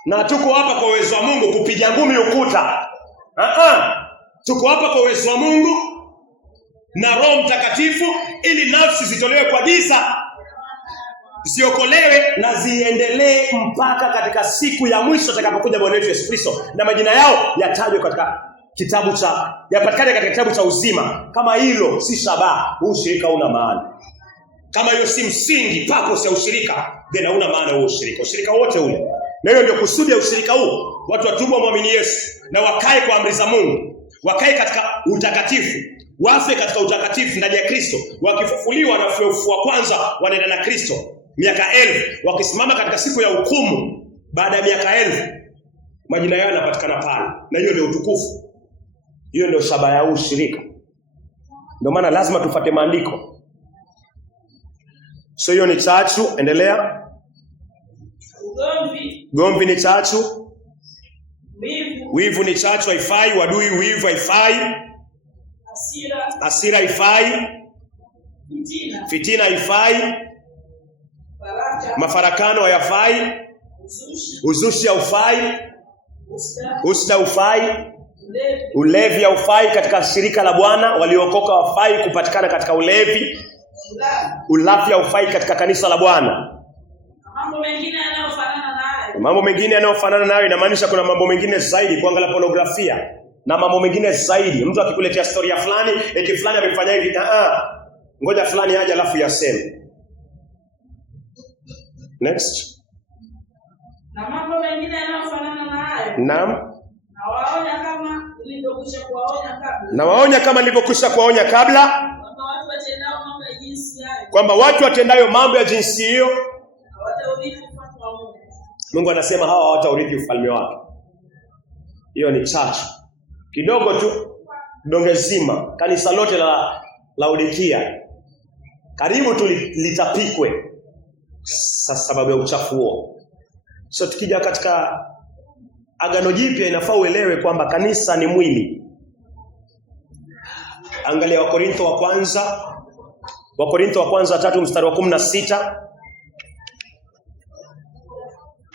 Na tuko hapa kwa uwezo wa Mungu kupiga ngumi ukuta. Tuko hapa kwa uwezo wa Mungu na Roho Mtakatifu ili nafsi zitolewe kwa giza, ziokolewe na ziendelee mpaka katika siku ya mwisho atakapokuja Bwana wetu Yesu Kristo, na majina yao yatajwe katika yapatikane katika kitabu cha uzima. Kama hilo si shabaha, huu ushirika una maana. Kama hiyo si msingi purpose ya ushirika, then hauna maana huo ushirika. Ushirika wote ule. Na hiyo ndio kusudi ya ushirika huu. Watu watubu muamini Yesu na wakae kwa amri za Mungu. Wakae katika utakatifu. Wafe katika utakatifu ndani ya Kristo. Wakifufuliwa na ufufuo kwanza wanaenda na Kristo miaka 1000, wakisimama katika siku ya hukumu baada ya miaka 1000, majina yao yanapatikana pale. Na hiyo ndio utukufu. Hiyo ndio shabaha ya ushirika. Ndio maana lazima tufuate maandiko. So hiyo ni chachu. Endelea. Gomvi ni chachu. Wivu ni chachu, haifai. Wadui, wivu haifai. Hasira haifai. Fitina haifai. Mafarakano hayafai. Uzushi haufai. Usda haufai. Ulevi haufai katika shirika la Bwana. Waliokoka hawafai kupatikana katika ulevi. Ulafi haufai katika kanisa la Bwana. Mambo mengine yanayofanana nayo inamaanisha kuna mambo mengine zaidi, kuangalia pornografia na mambo mengine zaidi. Mtu akikuletea historia fulani, eti fulani amefanya hivi, ngoja fulani aje alafu yaseme. Next. Na mambo mengine yanayofanana nayo. Naam. Nawaonya kama nilivyokwisha kuwaonya kabla. Nawaonya kama nilivyokwisha kuwaonya kabla. Kwamba watu watendayo mambo ya jinsi hiyo hawataurithi ufalme wa Mungu. Mungu anasema hawa hawataurithi ufalme wake. Hiyo ni chachu. Kidogo tu donge zima. Kanisa lote la Laodikia karibu tu litapikwe sababu ya uchafu huo. So tukija katika Agano Jipya inafaa uelewe kwamba kanisa ni mwili. Angalia Wakorintho wa kwanza 3 mstari wa 16.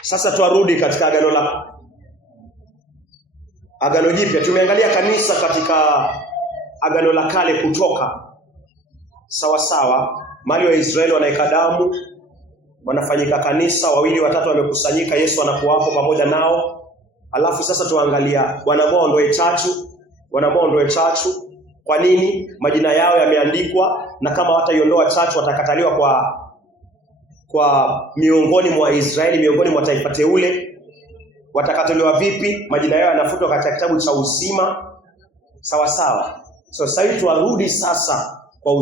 Sasa tuarudi katika Agano Jipya. Tumeangalia kanisa katika Agano la Kale Kutoka. Sawa sawa, mali wa Israeli wanaika damu, wanafanyika kanisa, 2 watatu wamekusanyika, Yesu anakuwa hapo pamoja nao. Alafu sasa tuangalia wanamuondoe chachu. Kwa nini? Majina yao yameandikwa, na kama wataiondoa chachu watakataliwa kwa miongoni mwa Israeli, miongoni mwa taifa teule. Watakataliwa vipi? Majina yao yanafutwa katika kitabu cha uzima. Sawa sawa. So sasa tuarudi sasa kwa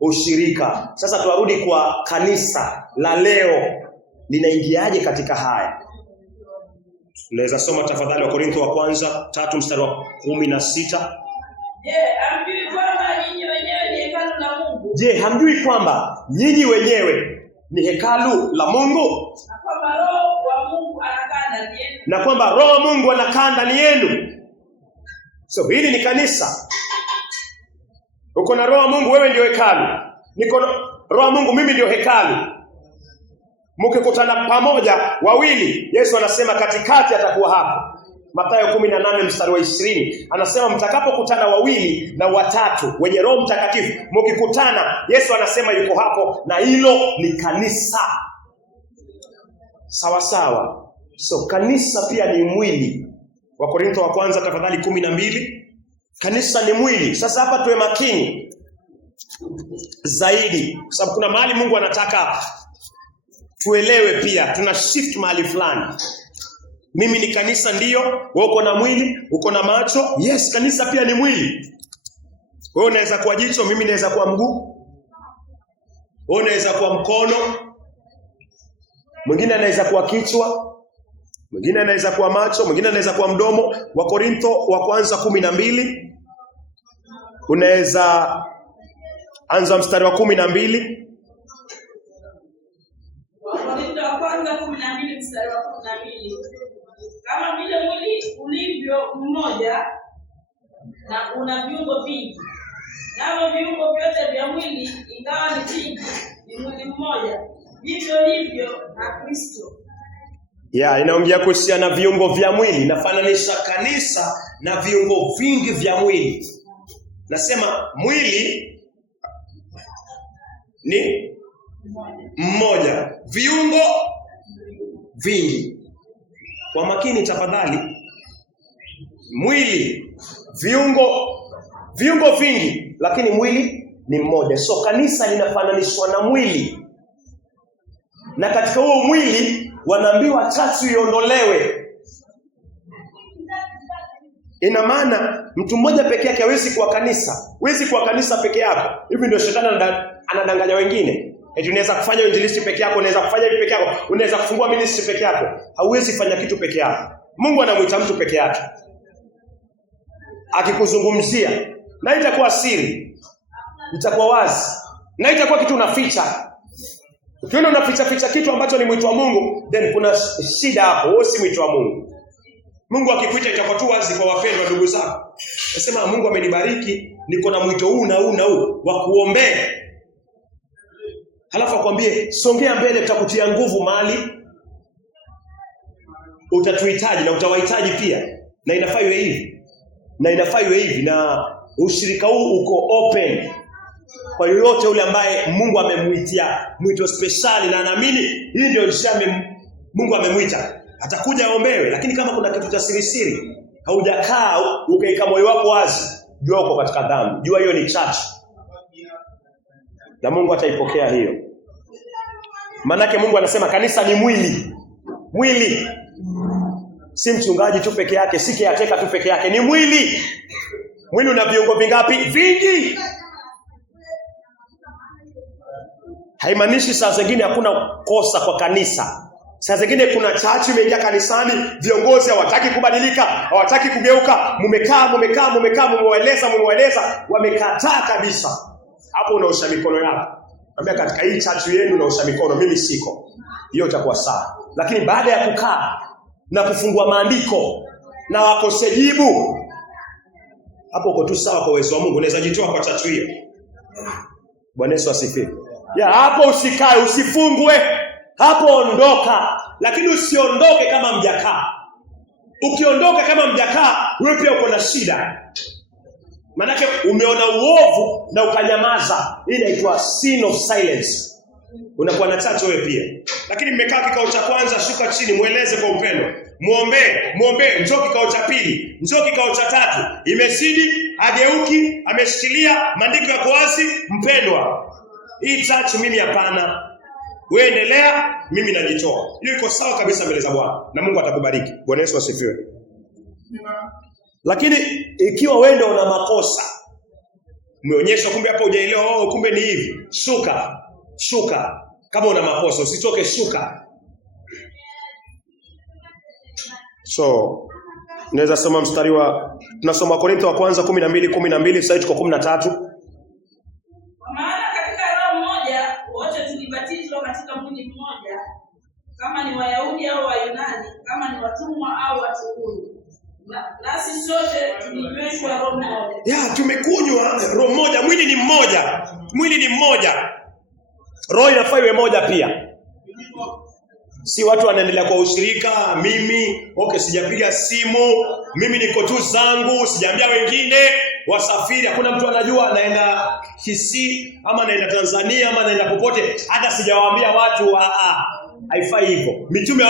ushirika. Sasa tuarudi kwa kanisa la leo, linaingiaje katika haya? Unaweza soma tafadhali Wakorintho wa kwanza 3 mstari wa 16. Hamjui kwamba nyinyi wenyewe ni hekalu la Mungu? Na kwamba Roho wa Mungu anakaa ndani yenu. So hili ni kanisa. Uko na Roho wa Mungu, wewe ndio hekalu. Niko na Roho wa Mungu, mimi ndio hekalu. Mkikutana pamoja 2, Yesu anasema katikati atakuwa hapo. Mathayo 18 mstari wa 20 anasema mtakapokutana 2 na 3 wenye Roho Mtakatifu, mkikutana, Yesu anasema yuko hapo, na hilo ni kanisa. Sawa sawa. So kanisa pia ni mwili. Wakorintho wa kwanza tafadhali 12. Kanisa ni mwili. Sasa hapa tuwe makini zaidi, kwa sababu kuna mahali Mungu anataka tuelewe pia. Tuna shift mahali fulani. Mimi ni kanisa ndio, wewe uko na mwili, uko na macho. Yes, kanisa pia ni mwili. Wewe unaweza kuwa jicho, mimi naweza kuwa mguu. Wewe unaweza kuwa mkono, mwingine anaweza kuwa kichwa, mwingine anaweza kuwa macho, mwingine anaweza kuwa mdomo. Wakorintho wa kwanza 12. Unaweza anza mstari wa 12. Wakorintho wa kwanza 12 mstari wa 12. Kama vile mwili ulivyo mmoja na una viungo vingi, navyo viungo vyote vya mwili ingawa ni vingi ni mwili mmoja, vivyo hivyo na Kristo. Inaongea kuhusiana na viungo vya mwili. Nafananisha kanisa na viungo vingi vya mwili. Nasema mwili ni mmoja, viungo vingi. Kwa makini tafadhali. Mwili, viungo vingi, lakini mwili ni mmoja. So kanisa linafananishwa na mwili. Na katika huo mwili wanaambiwa chachu iondolewe. Ina maana mtu mmoja peke yake hawezi kuwa kanisa. Huwezi kuwa kanisa peke yako. Hivi ndio shetani anadanganya wengine. Eti unaweza kufanya injilisti peke yako, unaweza kufanya hivi peke yako, unaweza kufungua ministry peke yako. Hauwezi fanya kitu peke yako. Mungu anamuita mtu peke yake. Akikuzungumzia, na itakuwa siri, itakuwa wazi, na itakuwa kitu unaficha. Ukiona unaficha kitu ambacho ni mwito wa Mungu, then kuna shida hapo. Wewe si mwito wa Mungu. Mungu akikuita itakuwa tu wazi kwa wapendwa ndugu zako. Nasema Mungu amenibariki, niko na mwito huu na huu na huu wa kuombea. Halafu akwambie songea mbele, tutakutia nguvu mahali utatuhitaji na utawahitaji pia. Na inafaa iwe hivi. Na inafaa iwe hivi, na ushirika huu uko open kwa yoyote yule ambaye Mungu amemuitia mwito special, na naamini hii ndio njia Mungu amemuita. Atakuja aombewe, lakini kama kuna kitu cha siri haujakaa ukaika moyo wako wazi, jua uko katika dhambi. Jua hiyo ni chachu. Na Mungu ataipokea hiyo. Manake Mungu anasema kanisa ni mwili. Mwili. Si mchungaji tu peke yake, si kiateka tu peke yake, ni mwili. Mwili una viungo vingapi? Vingi. Haimaanishi saa zingine hakuna kosa kwa kanisa. Saa zingine kuna chachu imeingia kanisani, viongozi hawataki kubadilika, hawataki kugeuka, mumewaeleza, wamekataa kabisa. Hapo unaosha mikono yako. Naambia katika hii chachu yenu unaosha mikono, mimi siko. Hiyo itakuwa sawa. Lakini baada ya kukaa na kufungua maandiko na wakose jibu, hapo uko tu sawa kwa uwezo wa Mungu. Unaweza jitoa kwa tatu hiyo. Bwana Yesu asifiwe. Hapo usikae, usifungwe. Hapo ondoka. Lakini usiondoke kama mjakaa. Ukiondoka kama mjakaa, wewe pia uko na shida. Manake umeona uovu na ukanyamaza. Hii inaitwa sin of silence. Unakuwa na chacho wewe pia. Lakini mmekaa kikao cha kwanza, shuka chini, mueleze kwa upendo. Muombe, njoo kikao cha pili, njoo kikao cha tatu. Imezidi, hageuki, ameshikilia, maandiko yako wazi, mpendwa. Hii chacho mimi hapana. Wewe endelea, mimi najitoa. Hiyo iko sawa kabisa mbele za Bwana na Mungu atakubariki. Bwana Yesu asifiwe. Lakini ikiwa wewe ndio una makosa, umeonyesha kumbe hapo hujaelewa, kumbe ni hivi, shuka. Kama una makosa usitoke, shuka. So naweza soma mstari wa, tunasoma Korintho wa kwanza 12:12, sasa tuko 13. Maana katika roho mmoja wote tulibatizwa katika mwili mmoja, kama ni Wayahudi au Wayunani, kama ni watumwa au watu huru, nasi sote tulinyweshwa roho moja. Tumekunywa roho moja. Mwili ni mmoja. Roho inafaa iwe moja pia. Si watu wanaendelea kwa ushirika, mimi sijapiga simu, mimi niko tu zangu, sijaambia wengine wasafiri, hakuna mtu anajua anaenda Kisii ama anaenda Tanzania ama anaenda popote, hata sijawaambia watu. Haifai hivyo. Mitume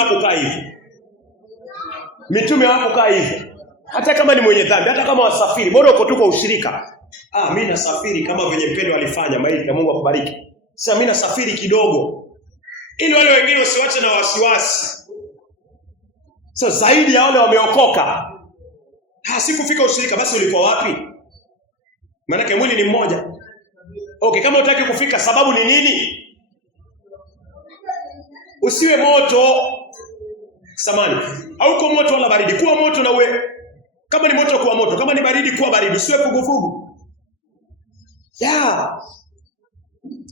hawakukaa hivyo. Hata kama ni mwenye dhambi, hata kama wasafiri, bora uko tu kwa ushirika. Mimi nasafiri kama venye Mpendo alifanya, maili na Mungu akubariki. Sasa mimi nasafiri kidogo, ili wale wengine wasiwache na wasiwasi. So zaidi ya wale wameokoka. Sikufika ushirika, basi ulikuwa wapi? Maana mwili ni mmoja. Kama hutaki kufika, sababu ni nini? Usiwe moto. Samani. Hauko moto wala baridi. Kuwa moto na wewe. Kama ni moto kuwa moto, kama ni baridi kuwa baridi. Usiwe fugufugu.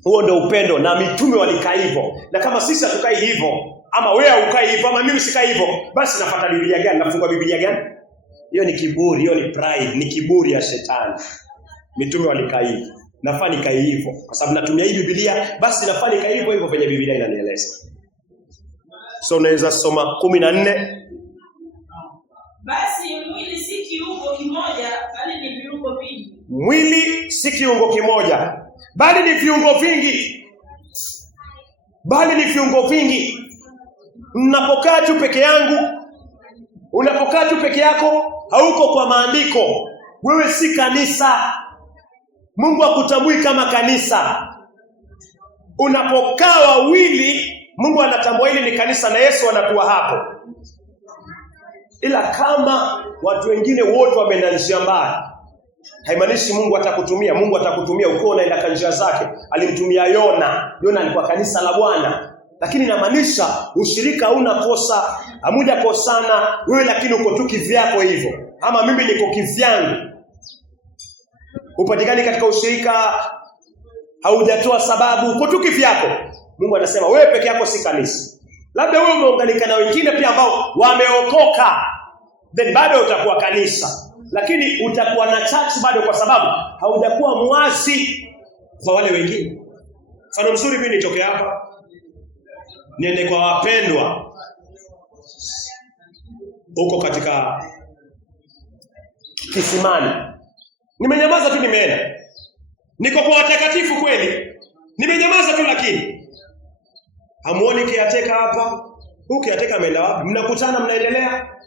Huo ndio upendo, na mitume walikaa hivyo. Na kama sisi hatukai hivyo, ama wewe haukai hivyo, ama mimi sikai hivyo, basi nafuata Biblia gani? Nafunga Biblia gani? Hiyo ni kiburi, hiyo ni pride, ni kiburi ya shetani. Mitume walikaa hivyo. Nafaa nikae hivyo kwa sababu natumia hii Biblia, basi nafaa nikae hivyo venye Biblia inanieleza. So unaweza soma 14. Basi mwili si kiungo kimoja, bali ni viungo vingi. Mwili si kiungo kimoja, bali ni viungo vingi. Mnapokaa tu peke yangu, unapokaa tu peke yako, hauko kwa maandiko, wewe si kanisa. Mungu hakutambui kama kanisa. Unapokaa wawili, Mungu anatambua hili ni kanisa na Yesu anakuwa hapo. Ila kama watu wengine wote wamenanjia mbali, haimaanishi Mungu atakutumia. Mungu atakutumia uko unaenda kanjia zake. Alimtumia Yona alikuwa kanisa la Bwana. Lakini inamaanisha ushirika hauna kosa, hamuja kosana wewe, lakini uko tu kivyako hivyo, ama mimi niko kivyangu. Upatikani katika ushirika, haujatoa sababu, uko tu kivyako. Mungu anasema wewe peke yako si kanisa. Labda wewe umeunganika na wengine pia ambao wameokoka, then bado utakuwa kanisa. Lakini utakuwa na church bado kwa sababu haujakuwa muasi kwa wale wengine. Mfano mzuri, mimi nitoke hapa niende kwa wapendwa huko katika Kisimani. Nimenyamaza tu, nimeenda. Niko kwa watakatifu kweli. Nimenyamaza tu, lakini hamuoni kiateka hapa. Huyu kiateka ameenda wapi? Mnakutana,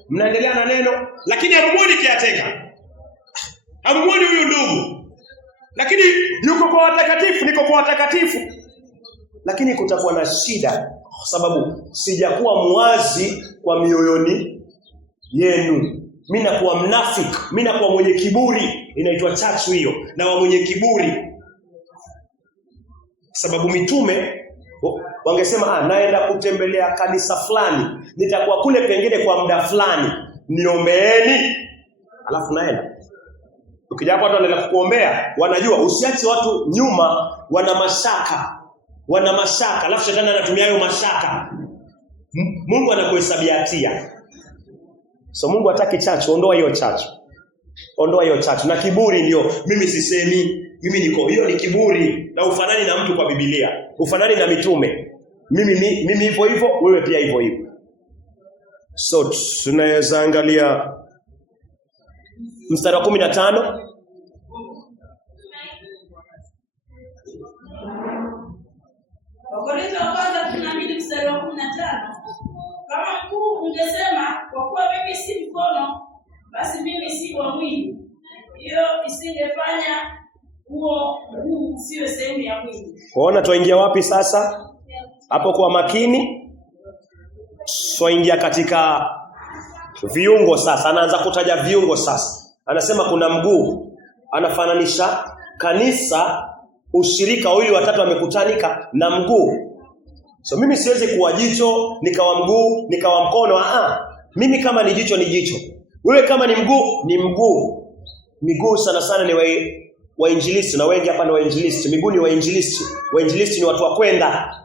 mnaendelea na neno, lakini hamuoni kiateka. Hamuoni huyu ndugu. Lakini yuko kwa watakatifu, niko kwa watakatifu. Lakini kutakuwa na shida kwa sababu sijakuwa muwazi kwa mioyoni yenu. Mimi nakuwa mnafiki, mimi nakuwa mwenye kiburi. Inaitwa chachu hiyo, na wa mwenye kiburi. Sababu mitume wangesema naenda kutembelea kanisa fulani, nitakuwa kule pengine kwa muda fulani, niombeeni, alafu naenda. Ukija hapo watu wanaenda kukuombea, wanajua usiache watu nyuma, wana mashaka, alafu shetani anatumia hayo mashaka. Mungu anakuhesabia hatia. So Mungu hataki chachu, ondoa hiyo chachu. Ondoa hiyo chachu. Na kiburi ndio, mimi sisemi, mimi niko. Hiyo ni kiburi na ufanani na mtu kwa Biblia. Ufanani na mitume. Mimi hivyo hivyo, wewe pia hivyo hivyo. So tunaweza angalia mstari wa 15. Wakorintho wa kwanza 12 mstari wa 15. Kama mkuu ungesema kwa kuwa mimi si mkono, basi mimi si wa mwili, hiyo isingefanya huo mguu usiwe sehemu ya mwili. Kuona tuingia wapi sasa? Hapo kwa makini. Tuingia katika viungo sasa. Anaanza kutaja viungo sasa. Anasema kuna mguu. Anafananisha kanisa, ushirika wawili watatu wamekutanika na mguu. So mimi siwezi kuwa jicho, nikawa mguu, nikawa mkono. Mimi kama ni jicho ni jicho. Wewe kama ni mguu ni mguu. Miguu sana sana ni wainjilisti, na wengi hapa ni wainjilisti. Miguu ni wainjilisti. Wainjilisti ni watu wakwenda.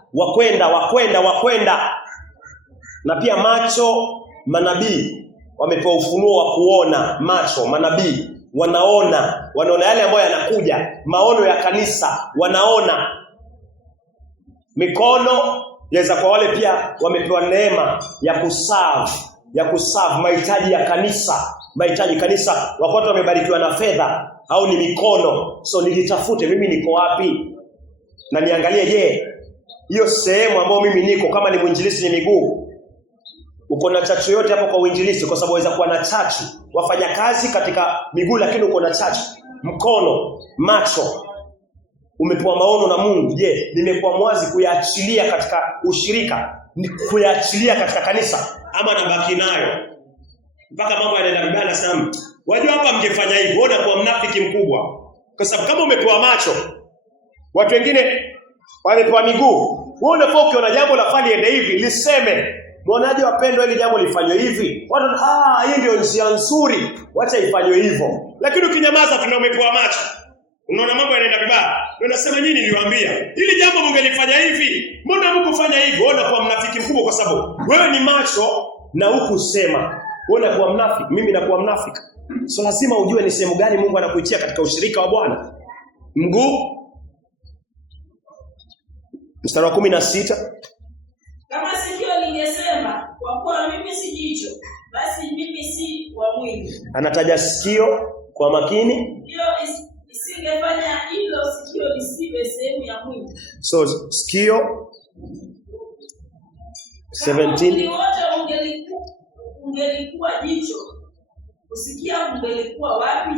Na pia macho, manabii wamepewa ufunuo wa kuona. Macho, manabii wanaona yale ambayo yanakuja, maono ya kanisa wanaona. Mikono yaweza kwa wale pia wamepewa neema ya kuserve mahitaji ya kanisa. Mahitaji kanisa, wakati wamebarikiwa na fedha au ni mikono. So nijitafute mimi niko wapi? Na niangalie hiyo sehemu ambayo mimi niko, kama ni mwinjilisti ni miguu. Uko na chachu yote hapo kwa uinjilisti, kwa sababu waweza kuwa na chachu wafanya kazi katika miguu, lakini uko na chachu mkono, macho. Umepewa maono na Mungu. Nimekuwa mwazi kuyaachilia katika ushirika, ni kuyaachilia katika kanisa, ama nabaki nayo mpaka mambo yanaenda vibaya sana? Wajua hapa mngefanya hivyo, ona kwa mnafiki mkubwa. Kwa sababu kama umepewa macho, watu wengine wamepewa miguu, wewe unafaa ukiona jambo la fali ende hivi, liseme, "Mwonaje wapendwa, ili jambo lifanywe hivi?" Watu, hii ndio njia nzuri, wacha ifanywe hivyo. Lakini ukinyamaza tuna umepewa macho, unaona mambo yanaenda vibaya, ndio nasema nyinyi niliwaambia, ili jambo mungelifanya hivi, mbona mkufanya hivyo? Ona kwa mnafiki mkubwa, kwa sababu wewe ni macho na huku sema. Wewe unakuwa mnafiki, mimi nakuwa mnafiki. So lazima ujue ni sehemu gani Mungu anakuitia katika ushirika wa Bwana. Mguu. Mstari wa 16. Kama sikio lingesema kwa kuwa mimi si jicho, basi mimi si wa mwili. Anataja sikio kwa makini. Hiyo isingefanya hilo sikio lisiwe sehemu ya mwili. So sikio 17. Ungelikuwa jicho, kusikia ungelikuwa wapi?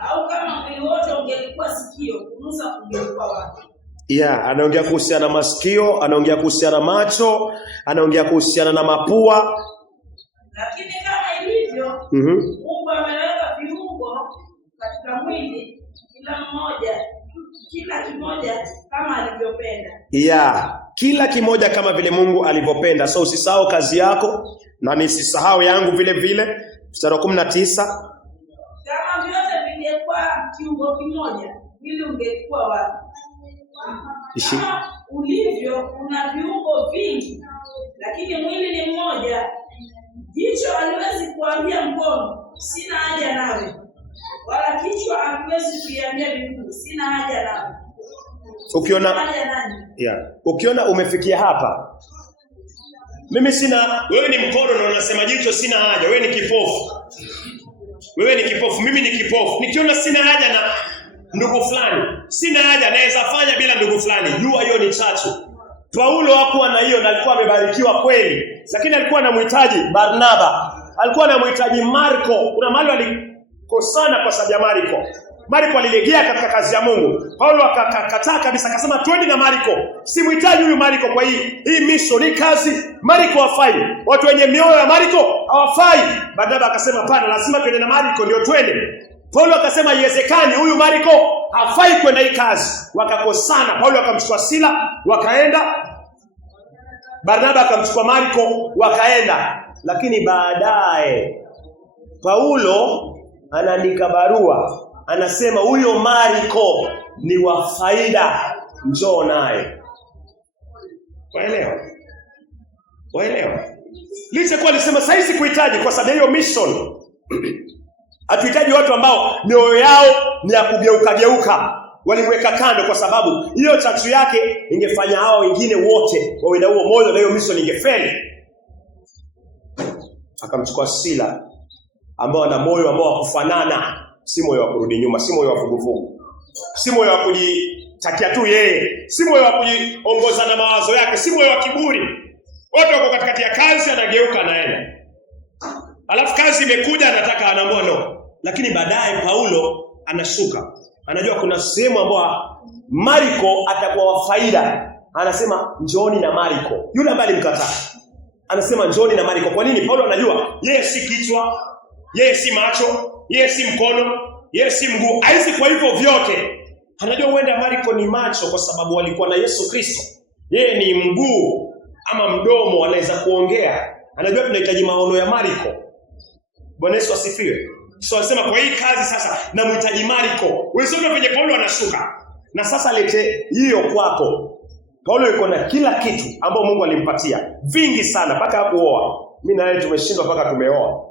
Au kama mwili wote ungelikuwa sikio, kunusa ungelikuwa wapi? Anaongea kuhusiana na masikio, anaongea kuhusiana na macho, anaongea kuhusiana na mapua. Lakini kama ilivyo, Mungu ameweka viungo katika mwili, kila kimoja kama alivyopenda. Kila kimoja kama vile Mungu alivyopenda. So usisahau kazi yako na nisisahau yangu vile vile. Mstari wa 19. Kama vyote vingekuwa kiungo kimoja, mwili ungekuwa wapi? Kama ulivyo una viungo vingi, lakini mwili ni mmoja. Jicho haliwezi kuambia mkono, sina haja nawe, wala kichwa hakiwezi kuiambia miguu, sina haja nawe. Ukiona umefikia hapa, mimi sina, wewe ni mkono na unasema jicho sina haja, wewe ni kipofu. Mimi ni kipofu. Nikiona sina haja na ndugu fulani, sina haja, naweza fanya bila ndugu fulani, jua hiyo ni chachu. Paulo hakuwa na hiyo, na alikuwa amebarikiwa kweli, lakini alikuwa anamhitaji Barnaba, alikuwa anamhitaji Marko. Kuna mahali walikosana kwa sababu ya Marko. Marko alilegea katika kazi ya Mungu. Paulo akakataa kabisa, akasema twende na Marko. Simhitaji huyu Marko kwa hii mission, hii kazi. Marko hafai. Watu wenye mioyo ya Marko hawafai. Barnaba akasema hapana, lazima twende na Marko ndio twende. Paulo akasema haiwezekani, huyu Marko hafai kwenda hii kazi. Wakakosana. Paulo akamchukua Sila, wakaenda. Barnaba akamchukua Marko, wakaenda. Lakini baadaye Paulo anaandika barua, anasema huyo Marko ni wa faida, njoo naye. Waelewa? Licha kwa alisema saizi kuhitaji kwa sababu hiyo mission. Hatuhitaji watu ambao mioyo yao ni ya kugeuka. Walimweka kando kwa sababu hiyo tatu yake ingefanya hao wengine wote wawe na huo moyo na hiyo mission ingefeli. Akamchukua Sila ambao ana moyo ambao wa kufanana, si moyo wa kurudi nyuma, si moyo wa vuguvugu, si moyo wa kujitakia tu yeye, si moyo wa kujiongoza na mawazo yake, si moyo wa kiburi. Wote wako katikati ya kazi, anageuka anaenda. Alafu kazi imekuja, anataka anaambiwa no. Lakini baadaye Paulo anashuka. Anajua kuna sehemu ambayo Marko atakuwa wa faida. Anasema njooni na Marko. Yule ambaye alimkataa. Anasema njooni na Marko. Kwa nini? Paulo anajua yeye si kichwa, yeye si macho, yeye si mkono, yeye si mguu. Haisi kwa hivyo vyote. Anajua huenda Marko ni macho kwa sababu walikuwa na Yesu Kristo. Yeye ni mguu ama mdomo, anaweza kuongea. Anajua tunahitaji maono ya Marko. Bwana Yesu asifiwe. So anasema kwa hii kazi sasa namhitaji Marko. Wewe venye Paulo anashuka. Na sasa lete hiyo kwako. Paulo yuko na kila kitu ambao Mungu alimpatia. Vingi sana mpaka hakuoa. Mimi na yeye tumeshindwa mpaka tumeoa.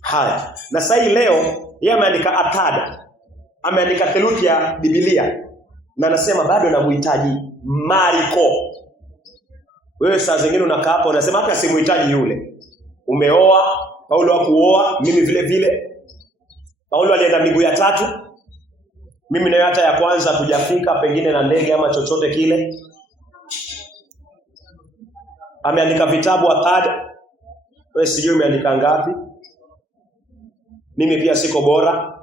Haya. Na sasa hii leo yeye ameandika atada. Ameandika theluthi ya Biblia. Na anasema bado namhitaji Marko. Wewe saa zingine unakaa hapo unasema hata simhitaji yule. Umeoa, Paulo hakuoa, mimi vile vile. Paulo alienda miguu ya tatu. Mimi nayo hata ya kwanza tujafika pengine na ndege ama chochote kile. Ameandika vitabu atada. Wewe sijui umeandika ngapi. Mimi pia siko bora.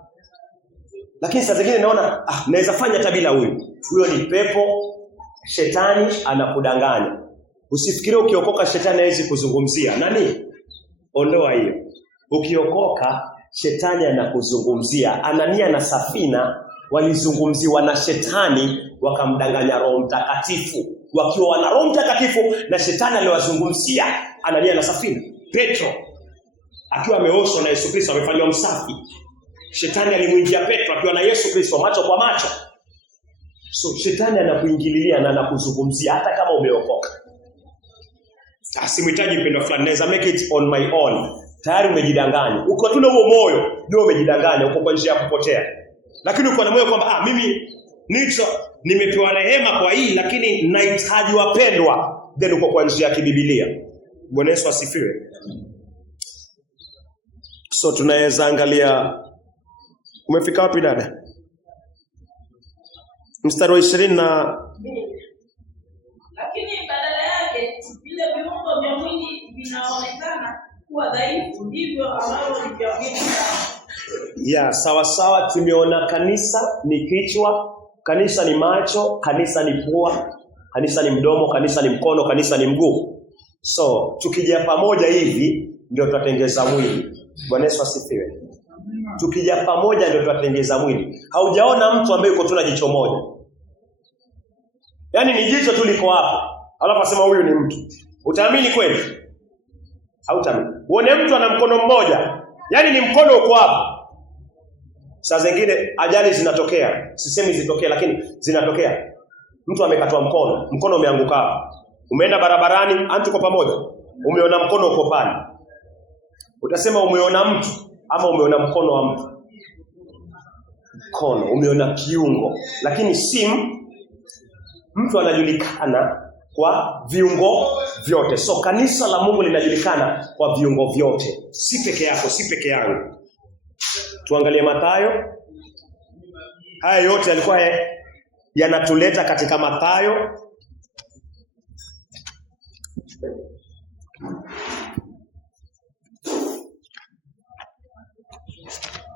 Lakini saa zingine naona naweza fanya hata bila huyu. Huyo ni pepo, shetani anakudanganya. Usifikirie ukiokoka shetani hawezi kuzungumzia. Nani? Ondoa hiyo. Ukiokoka shetani anakuzungumzia. Anania na Safina walizungumziwa na shetani wakamdanganya Roho Mtakatifu. Wakiwa wana Roho Mtakatifu na shetani aliwazungumzia Anania na Safina. Petro akiwa ameoshwa na Yesu Kristo, amefanywa msafi. Shetani alimwingia Petro akiwa na Yesu Kristo macho kwa macho. So shetani anakuingililia na anakuzungumzia hata kama umeokoka. Simhitaji mpendo fulani, naweza make it on my own. Tayari umejidanganya. Uko tu na huo moyo, ndio umejidanganya, uko kwa njia ya kupotea. Lakini uko na moyo kwamba mimi nimepewa rehema kwa hii, lakini nahitaji wapendwa, then uko kwa njia ya kibiblia. Bwana Yesu asifiwe. So tunaweza angalia, umefika wapi dada? Mstari wa 20 na lakini badala yake vile viungo vya mwili vinaonekana kuwa dhaifu, ndivyo ambavyo ni vya mwili. Sawa tumeona kanisa ni kichwa, kanisa ni macho, kanisa ni pua, kanisa ni mdomo, kanisa ni mkono, kanisa ni mguu. So tukija pamoja hivi ndio tutatengeza mwili. Bwana Yesu asifiwe. Tukija pamoja ndio tutatengeza mwili. Haujaona mtu ambaye yuko tu na jicho moja. Yaani ni jicho tu liko hapo. Alafu asema huyu ni mtu. Utaamini kweli? Hautaamini. Uone mtu ana mkono mmoja. Yaani ni mkono uko hapo. Saa zingine ajali zinatokea. Sisemi zitokea lakini zinatokea. Mtu amekatwa mkono, mkono umeanguka hapo. Umeenda barabarani, tuko pamoja. Umeona mkono uko pale. Utasema umeona mtu ama umeona mkono wa mtu? Mkono, umeona kiungo. Lakini si mtu anajulikana kwa viungo vyote. So kanisa la Mungu linajulikana kwa viungo vyote. Si peke yako, si peke yangu. Tuangalie Mathayo. Haya yote yalikuwa yanatuleta katika Mathayo.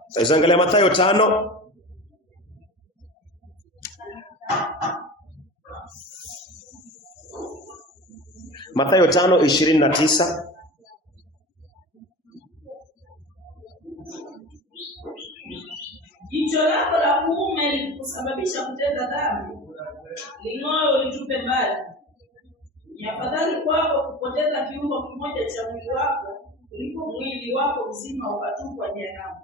Sasa angalia Mathayo 5. Mathayo 5:29. Jicho lako la kuume likusababisha kutenda dhambi, ling'oe ulitupe mbali. Ni afadhali kwako kupoteza kiungo kimoja cha mwili wako kuliko mwili wako mzima ukatupwa jehanamu.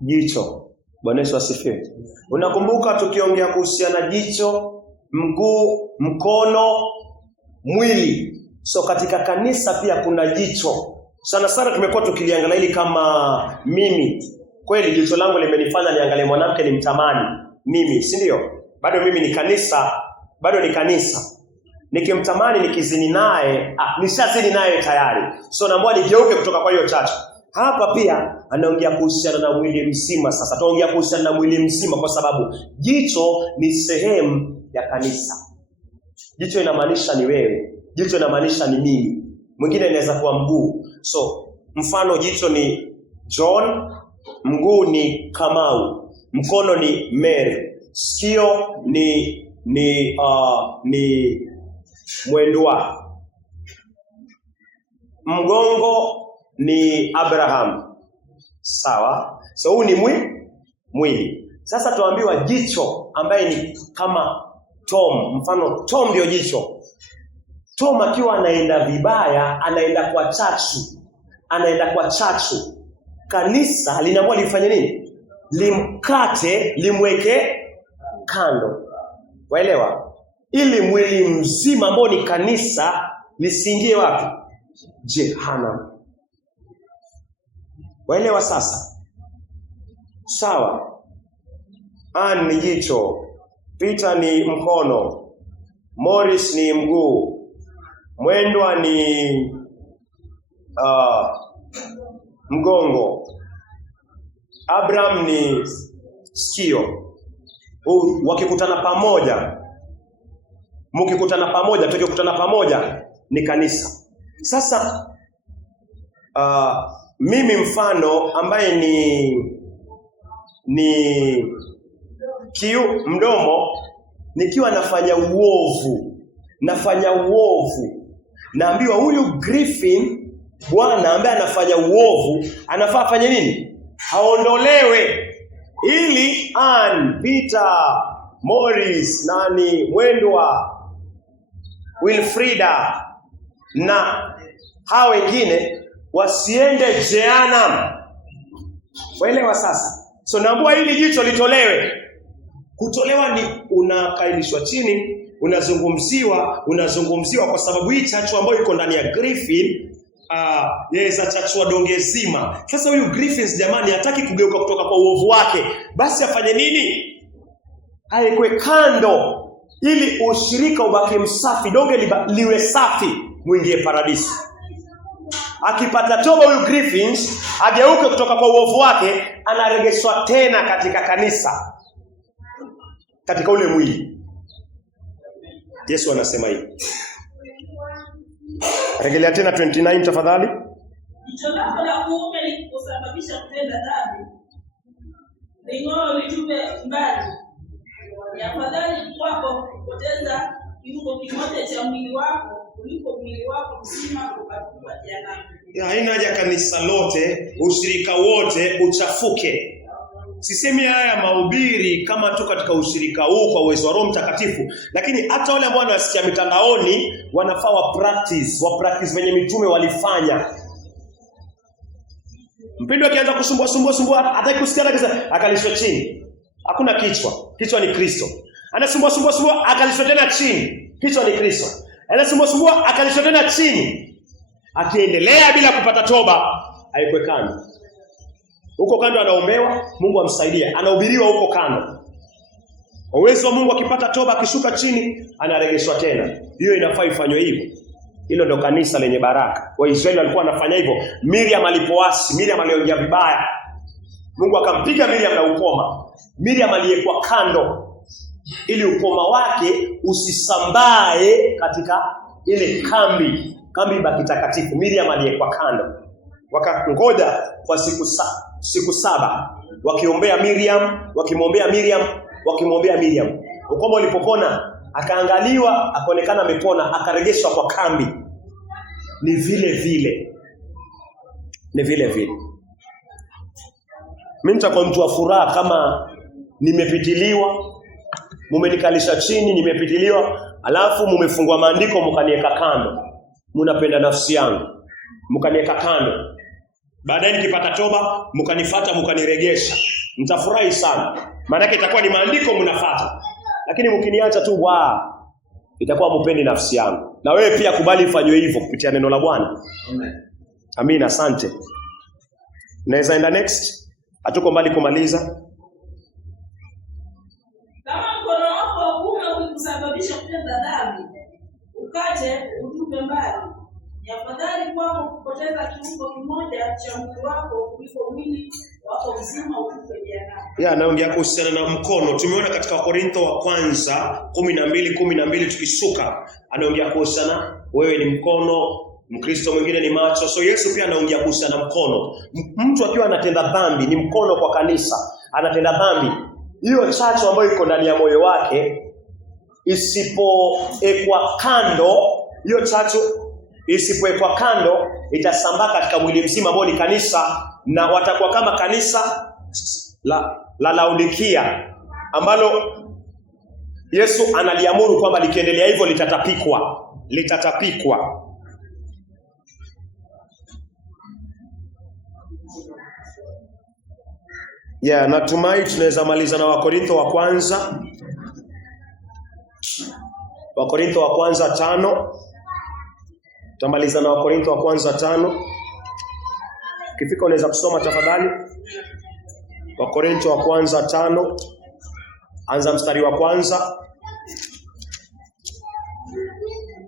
Jicho. Bwana Yesu asifiwe. Unakumbuka tukiongea kuhusiana jicho, mguu, mkono, mwili. So katika kanisa pia kuna jicho. Sana sana tumekuwa tukiliangalia hili kama mimi. Kweli jicho langu limenifanya niangalie mwanamke nimtamani mimi, si ndio? Bado mimi ni kanisa, bado ni kanisa. Nikimtamani nikizini naye, nishazini naye tayari. So naomba nigeuke kutoka kwa hiyo chachu. Hapa pia anaongea kuhusiana na mwili mzima. Sasa tuongea kuhusiana na mwili mzima kwa sababu jicho ni sehemu ya kanisa. Jicho inamaanisha ni wewe. Jicho inamaanisha ni mimi. Mwingine inaweza kuwa mguu. So mfano jicho ni John, mguu ni Kamau, mkono ni Mary, sikio ni Mwendwa, mgongo ni Abraham. Sawa? So huu ni mwili. Sasa tuambiwa jicho ambaye ni kama Tom. Mfano Tom ndio jicho. Tom akiwa anaenda vibaya, anaenda kwa chachu. Kanisa linakuwa lifanye nini? Limkate, limweke kando. Waelewa? Ili mwili mzima ambao ni kanisa lisingie wapi? Jehanamu. Waelewa sasa? Sawa. Ann ni jicho, Peter ni mkono, Morris ni mguu, Mwendwa ni mgongo, Abraham ni sikio. Wakikutana pamoja ni kanisa. Sasa mimi mfano ambaye ni mdomo, nikiwa nafanya uovu, naambiwa huyu Griffin bwana ambaye anafanya uovu anafaa afanye nini? Haondolewe, ili Ann, Peter, Morris, Mwendwa, Wilfrida na hao wengine wasiende jehanamu. Waelewa sasa? So naambua hili jicho litolewe. Kutolewa ni unakailishwa chini, unazungumziwa kwa sababu hii chachu ambayo iko ndani ya Griffin yaweza chachua donge zima. Sasa huyu Griffins jamani hataki kugeuka kutoka kwa uovu wake. Basi afanye nini? Aekwe kando ili ushirika ubaki msafi, donge liwe safi, muingie paradisi. Akipata toba huyu Griffins, ageuke kutoka kwa uovu wake, anaregeshwa tena katika kanisa, katika ule mwili. Yesu anasema hivi. Rejelea tena 29 tafadhali. Jicho lako la kuume likusababisha kutenda dhambi, ling'oe litupe mbali. Ni afadhali kwako kupoteza kiungo kimoja cha mwili wako kuliko mwili wako mzima ukatupwa jehanamu. Haina haja kanisa lote, ushirika wote uchafuke. Sisemi haya mahubiri kama tu katika ushirika huu kwa uwezo wa Roho Mtakatifu, lakini hata wale ambao wanasikia mitandaoni wanafaa wa practice venye mitume walifanya. Mpendo akianza kusumbua hataki kusikia, akalishwa chini. Hakuna kichwa ni Kristo. Anasumbua akalishwa tena chini. Kichwa ni Kristo. Anasumbua akalishwa tena chini. Akiendelea bila kupata toba, haikwe kando. Huko kando anaombewa, Mungu amsaidie. Anahubiriwa huko kando. Uwezo wa Mungu akipata toba, akishuka chini, anaregeshwa tena. Hiyo inafaa ifanywe hivyo. Hilo ndo kanisa lenye baraka. Waisraeli walikuwa wanafanya hivyo. Miriam alipoasi, Miriam aliongea vibaya, Mungu akampiga Miriam na ukoma. Miriam aliyekuwa kando ili ukoma wake usisambae katika ile kambi ibaki takatifu. Miriam aliyekuwa kando. Wakangoja kwa siku 7 wakiombea Miriam, wakimwombea Miriam. Ukoma ulipopona, akaangaliwa, akaonekana amepona, akaregeshwa kwa kambi. Ni vile vile. Mimi nitakuwa mtu wa furaha kama nimepitiliwa, mumenikalisha chini, nimepitiliwa, alafu mumefungua maandiko mkaniweka kando. Mnapenda nafsi yangu, mkaniweka kando. Baadaye nikipata toba, mkanifuata, mkaniregesha. Mtafurahi sana. Maana yake itakuwa ni maandiko mnafuata. Lakini mkiniacha tu itakuwa mpendi nafsi yangu. Na wewe pia kubali ifanywe hivyo kupitia neno la Bwana. Amen. Amina, asante. Naweza enda next? Hatuko mbali kumaliza. Kama mkono wako wa kuume ukikusababisha kutenda dhambi, ukate utupe mbali. Ni afadhali kwako kupoteza kiungo kimoja cha mwili wako kuliko mwili wako mzima utupe jehanamu. Naongea kuhusiana na mkono. Tumeona katika Wakorintho wa kwanza 12:12 tukisuka, anaongea kuhusiana wewe ni mkono, Mkristo mwingine ni macho. So Yesu pia anaongea kuhusiana na mkono. Mtu akiwa anatenda dhambi ni mkono kwa kanisa. Anatenda dhambi, hiyo chachu ambayo iko ndani ya moyo wake isipoekwa kando, hiyo chachu isipoekwa kando itasambaa katika mwili mzima ambao ni kanisa, na watakuwa kama kanisa la Laodikia ambalo Yesu analiamuru kwamba likiendelea hivyo litatapikwa. Natumai tunaweza maliza na Wakorintho wa kwanza. Wakorintho wa kwanza 5. Tutamaliza na Wakorintho wa kwanza 5. Ukifika unaweza kusoma tafadhali. Wakorintho wa kwanza 5. Anza mstari wa kwanza.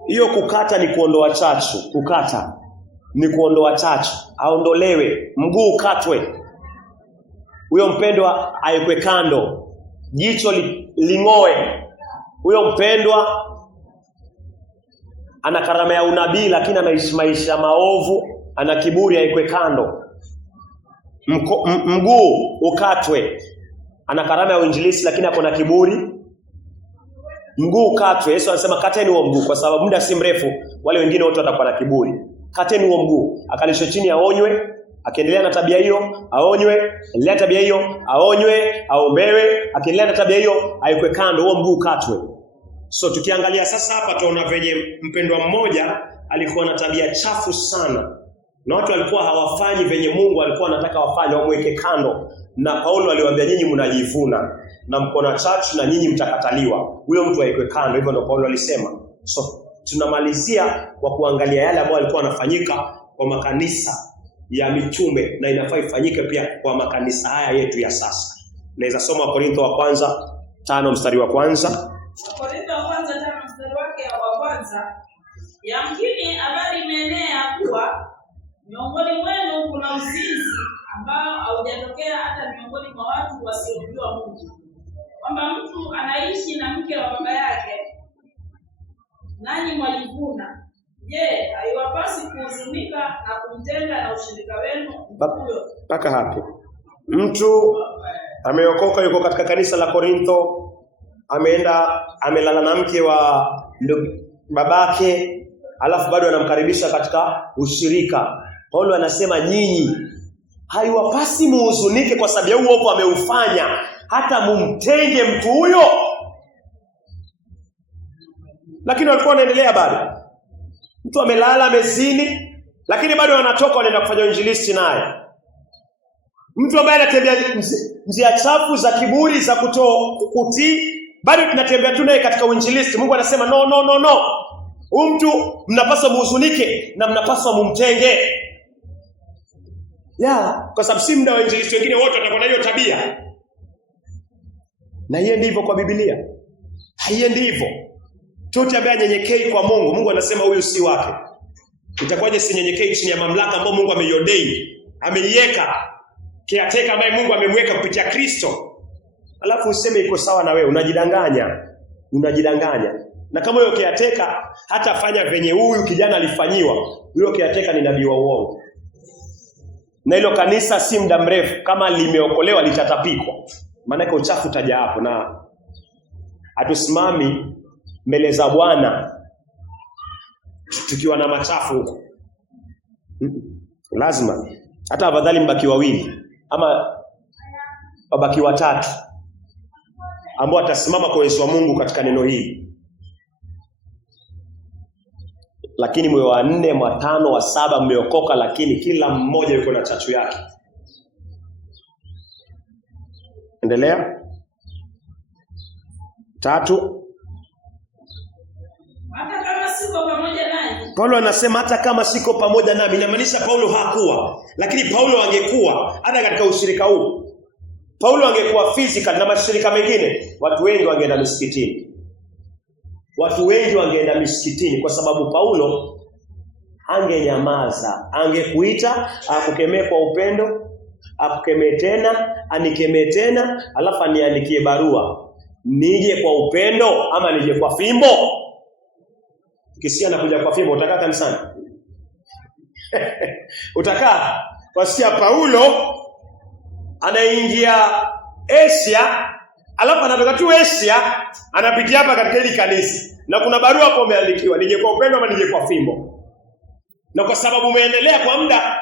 Hiyo kukata ni kuondoa chachu. Kukata ni kuondoa chachu. Aondolewe, mguu ukatwe. Huyo mpendwa aekwe kando. Jicho ling'oe. Huyo mpendwa ana karama ya unabii lakini anaishi maisha maovu, ana kiburi, aekwe kando. Mguu ukatwe. Ana karama ya uinjilisti lakini ako na kiburi. Mguu ukatwe. Yesu anasema kateni huo mguu kwa sababu muda si mrefu wale wengine wote watakuwa na kiburi. Kateni huo mguu. Akalishwe chini aonywe. Akiendelea na tabia hiyo aonywe, endelea tabia hiyo aonywe, aombewe, akiendelea na tabia hiyo aekwe kando, huo mguu katwe. So tukiangalia sasa hapa tunaona venye mpendwa mmoja alikuwa na tabia chafu sana. Na watu walikuwa hawafanyi venye Mungu alikuwa anataka wafanye, wamweke kando. Na Paulo aliwaambia nyinyi mnajivuna na mko na church na nyinyi mtakataliwa. Huyo mtu aekwe kando, hivyo ndio Paulo alisema. So tunamalizia kwa kuangalia yale ambayo alikuwa yanafanyika kwa makanisa ya mitume na inafaa ifanyike pia kwa makanisa haya yetu ya sasa. Naweza soma Wakorintho wa kwanza 5 mstari wa kwanza. Wakorintho wa kwanza 5 mstari wake wa kwanza. Yamkini habari imeenea kuwa miongoni mwenu kuna uzinzi ambao haujatokea hata miongoni mwa watu wasiomjua Mungu, kwamba mtu anaishi na mke wa baba yake, nanyi mwajivuna. Je, haiwapasi kuhuzunika na kumtenga na ushirika wenu huyo? Mpaka hapo. Mtu ameokoka, yuko katika kanisa la Korintho, ameenda amelala na mke wa babake, alafu bado anamkaribisha katika ushirika. Paulo anasema nyinyi haiwapasi muhuzunike kwa sababu ya uovu ameufanya, hata mumtenge mtu huyo. Lakini walikuwa wanaendelea bado. Mtu amelala amezini, lakini bado wanatoka wanaenda kufanya injilisti naye. Mtu ambaye anatembea njia chafu za kiburi za kutii, bado tunatembea tu naye katika uinjilisti. Mungu anasema no. Huyu mtu mnapaswa muhuzunike na mnapaswa mumtenge. Kwa sababu si muda wa injilisti wengine wote watakuwa na hiyo tabia. Na hiyo ndivyo kwa Biblia. Haiendi hivyo. Chote ambaye nyenyekei kwa Mungu, Mungu anasema huyu si wake. Itakuwaje si nyenyekei chini ya mamlaka ambayo Mungu ameiordain, ameiweka, kiateka ambaye Mungu amemweka kupitia Kristo. Alafu useme iko sawa na wewe, unajidanganya. Na kama huyo kiateka hata fanya venye huyu kijana alifanyiwa, huyo kiateka ni nabii wa uongo. Na hilo kanisa si muda mrefu kama limeokolewa litatapikwa. Maana kwa uchafu utaja hapo, na hatusimami mbele za Bwana tukiwa na machafu huko. Lazima hata afadhali mbaki wawili ama wabaki watatu ambao atasimama kwa uwezo wa Mungu katika neno hili. Lakini mwe wa 4, wa 5, wa 7 mmeokoka, lakini kila mmoja yuko na chachu yake. Endelea. 3. siko pamoja nanyi. Paulo anasema hata kama siko pamoja nami, inamaanisha Paulo hakuwa, lakini Paulo angekuwa hata katika ushirika huu. Paulo angekuwa physical na mashirika mengine, watu wengi wangeenda msikitini. Watu wengi wangeenda msikitini kwa sababu Paulo angenyamaza, angekuita, akukemee kwa upendo, akukemee tena, anikemee tena, alafu aniandikie barua. Nije kwa upendo ama nije kwa fimbo? Ukisikia anakuja kwa fimbo, utakaa kanisani? Utakaa? Wasikia Paulo anaingia Asia, alafu anatoka tu Asia, anapitia hapa katika hili kanisa. Na kuna barua hapo umeandikiwa, nije kwa upendo ama nije kwa fimbo? Na kwa sababu umeendelea kwa muda,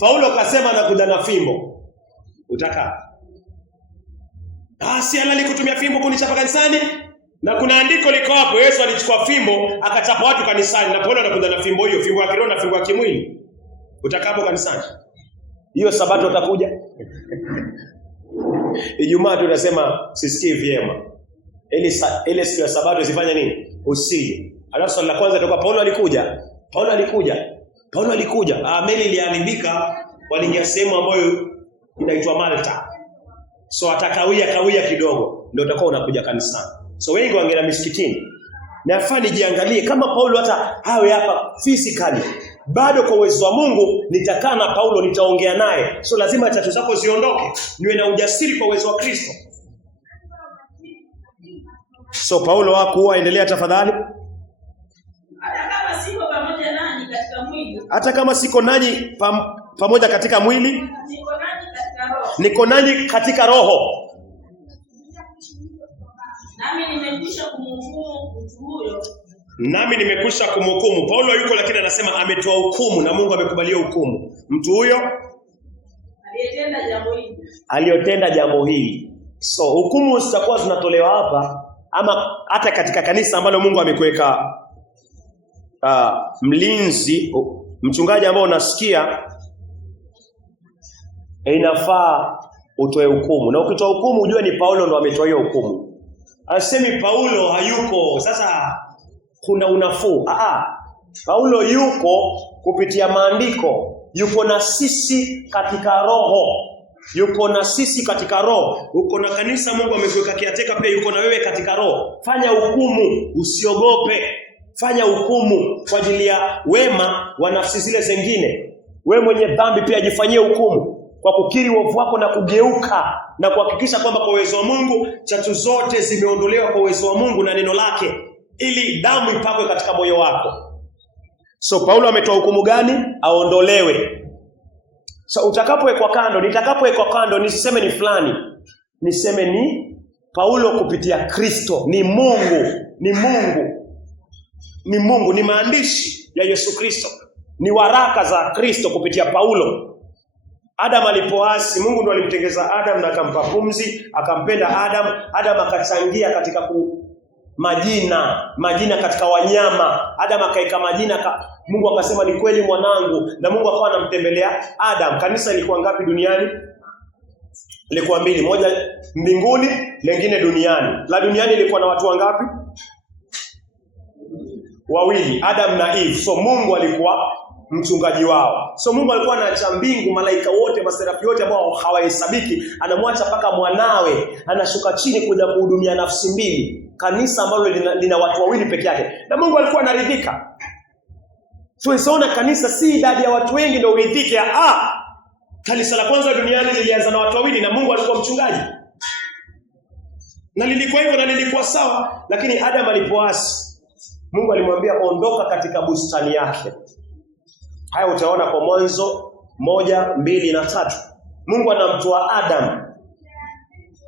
Paulo akasema anakuja na fimbo. Utakaa? Si halali kutumia fimbo kunichapa kanisani. Na kuna andiko liko hapo, Yesu alichukua fimbo akachapa watu kanisani, na Paulo anakuja na fimbo hiyo, fimbo ya kiroho na fimbo ya kimwili. Utakapo kanisani? Hiyo Sabato utakuja? Ijumaa tunasema sisikii vyema. Ile siku ya Sabato zifanya nini? Usije. Alafu swali la kwanza toka Paulo alikuja. Meli iliharibika, waliingia sehemu ambayo inaitwa Malta. So atakawia kidogo ndio utakuwa unakuja kanisani. So wengi wangeenda misikitini. Na afanye jiangalie kama Paulo hata hawe hapa physically, bado kwa uwezo wa Mungu nitakaa na Paulo, nitaongea naye. So lazima chachu zako ziondoke, niwe na ujasiri kwa uwezo wa Kristo. So Paulo hakuwa, endelea tafadhali. Hata kama siko nanyi pamoja katika mwili, niko nanyi katika roho. Nami nimekwisha kumhukumu. Paulo yuko lakini anasema ametoa hukumu na Mungu amekubalia hukumu. Mtu huyo aliyotenda jambo hili. So hukumu zitakuwa zinatolewa hapa ama hata katika kanisa ambalo Mungu amekuweka mlinzi, mchungaji ambao unasikia, inafaa utoe hukumu. Na ukitoa hukumu ujue ni Paulo ndo ametoa hiyo hukumu. Asemi Paulo hayuko sasa kuna unafuu. Paulo yuko kupitia maandiko, yuko na sisi katika roho. Yuko na sisi katika roho. Uko na kanisa Mungu amekuweka kiateka, pia yuko na wewe katika roho. Fanya hukumu, usiogope. Fanya hukumu kwa ajili ya wema wa nafsi zile zingine. Wewe mwenye dhambi pia jifanyie hukumu kwa kukiri uovu wako na kugeuka na kuhakikisha kwamba kwa uwezo wa Mungu chachu zote zimeondolewa kwa uwezo wa Mungu na neno lake, ili damu ipakwe katika moyo wako. So Paulo ametoa hukumu gani? Aondolewe. So utakapowekwa kando, nitakapowekwa kando nisiseme ni fulani, niseme ni Paulo kupitia Kristo, ni Mungu, ni maandishi ya Yesu Kristo, ni waraka za Kristo kupitia Paulo. Adam alipoasi, Mungu ndo alimtengeza Adam na akampa pumzi, akampenda Adam. Adam akachangia katika majina katika wanyama. Adam akaeka majina, Mungu akasema ni kweli mwanangu, na Mungu akawa anamtembelea Adam. Kanisa ilikuwa ngapi duniani? Ilikuwa mbili, moja mbinguni, lingine duniani. La duniani ilikuwa na watu wangapi? Wawili, Adam na Eve. So Mungu alikuwa mchungaji wao. So Mungu alikuwa anaacha mbingu, malaika wote, maserafi wote ambao hawahesabiki, anamwacha paka mwanawe, anashuka chini kuja kuhudumia nafsi mbili. Kanisa ambalo lina watu wawili peke yake. Na Mungu alikuwa anaridhika. So isaona kanisa si idadi ya watu wengi ndio uridhike. Kanisa la kwanza duniani lilianza na watu wawili na Mungu alikuwa mchungaji. Na lilikuwa hivyo na lilikuwa sawa, lakini Adam alipoasi, Mungu alimwambia ondoka katika bustani yake. Haya utaona kwa Mwanzo 1, 2 na 3. Mungu anamtoa Adam,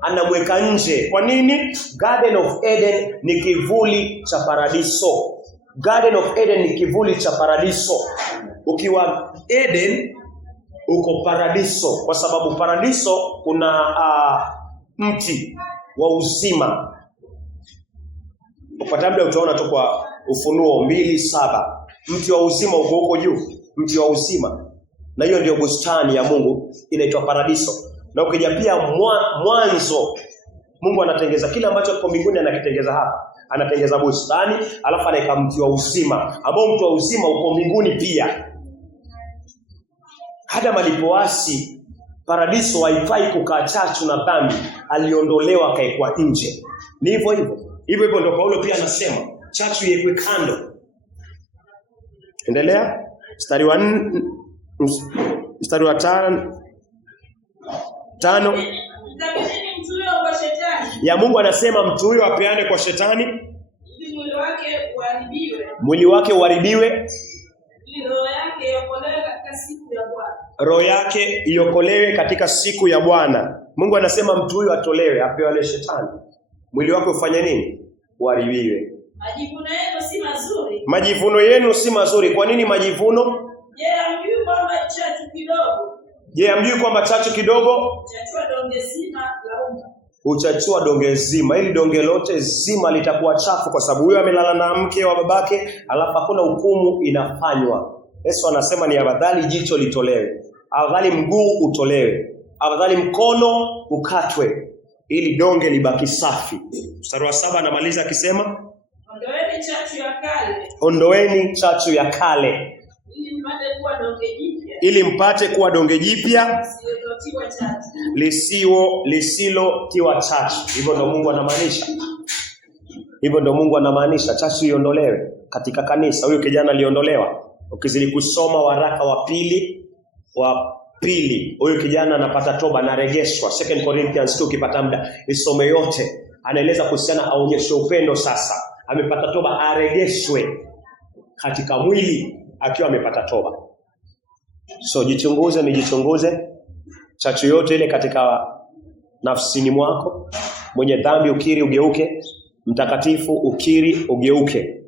anamweka nje. Kwa nini? Garden of Eden ni kivuli cha paradiso. Garden of Eden ni kivuli cha paradiso. Ukiwa Eden uko paradiso, kwa sababu paradiso kuna mti wa uzima. Upata muda utaona tu kwa Ufunuo 2:7. Mti wa uzima uko huko juu, mti wa uzima. Na hiyo ndio bustani ya Mungu, inaitwa paradiso. Na ukija pia Mwanzo, Mungu anatengeza kila ambacho kwa mbinguni anakitengeza hapa. Anatengeza bustani, alafu anaika mti wa uzima, ambao mti wa uzima uko mbinguni pia. Adam alipoasi, paradiso haifai kukaa chachu na dhambi, aliondolewa akaekwa nje. Ni hivyo hivyo. Hivyo hivyo ndio Paulo pia anasema, chachu iwekwe kando. Endelea. Mstari wa 5. Mkabidhini mtu huyo kwa shetani. Ya Mungu anasema mtu huyo apeane kwa shetani, ili mwili wake uharibiwe. Mwili wake uharibiwe, Ili roho yake iokolewe katika siku ya Bwana. Roho yake iokolewe katika siku ya Bwana. Mungu anasema mtu huyo atolewe, apeane shetani. Mwili wake ufanye nini? Uharibiwe. Majivuno yenu si mazuri. Majivuno yenu si mazuri. Kwa nini majivuno? Je, hamjui kwamba chachu kidogo? Je, hamjui kwamba chachu kidogo Chachua donge zima la unga. uchachua donge zima? Ili donge lote zima litakuwa chafu, kwa sababu huyo amelala na mke wa babake, alafu hakuna hukumu inafanywa. Yesu anasema ni afadhali jicho litolewe, afadhali mguu utolewe, afadhali mkono ukatwe, ili donge libaki safi. Mstari wa 7 anamaliza akisema, Ondoeni chachu ya kale. Ondoeni chachu ya kale, Ili mpate kuwa donge jipya. ili mpate kuwa donge jipya Lisilotiwa chachu. lisilotiwa chachu. Hivyo ndo Mungu anamaanisha. Hivyo ndo Mungu anamaanisha chachu iondolewe katika kanisa. Huyu kijana aliondolewa. Ukizidi kusoma waraka wa pili, huyu kijana anapata toba, anaregeshwa. 2 Corinthians 2 ukipata muda isome yote. Anaeleza kuhusiana, aonyeshe upendo sasa. Amepata toba, aregeshwe katika mwili akiwa amepata toba. So jichunguze, nijichunguze. Chachu yote ile katika nafsini mwako. Mwenye dhambi ukiri ugeuke, mtakatifu ukiri ugeuke,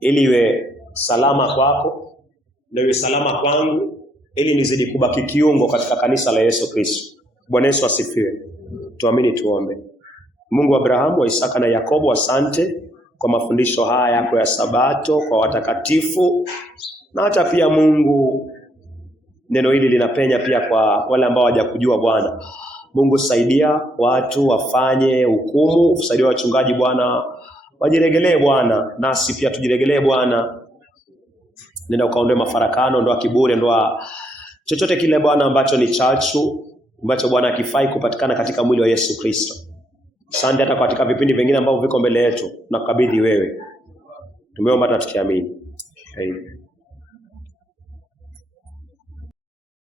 ili iwe salama kwako na iwe salama kwangu, ili nizidi kubaki kiungo katika kanisa la Yesu Kristo. Bwana Yesu asifiwe. Tuamini tuombe. Mungu wa Abrahamu, wa Isaka na Yakobo, asante kwa mafundisho haya yako ya Sabato kwa watakatifu, na hata pia Mungu neno hili linapenya pia kwa wale ambao hawajakujua Bwana. Mungu saidia watu wafanye hukumu, saidia wachungaji Bwana wajiregelee Bwana, nasi pia tujiregelee Bwana. Nenda ukaondoe mafarakano, ndoa kiburi, ndoa chochote kile Bwana ambacho ni chachu, ambacho Bwana hakifai kupatikana katika mwili wa Yesu Kristo. Asante hata katika vipindi vingine ambavyo viko mbele yetu, nakukabidhi wewe. Tumeomba na tukiamini. Amen.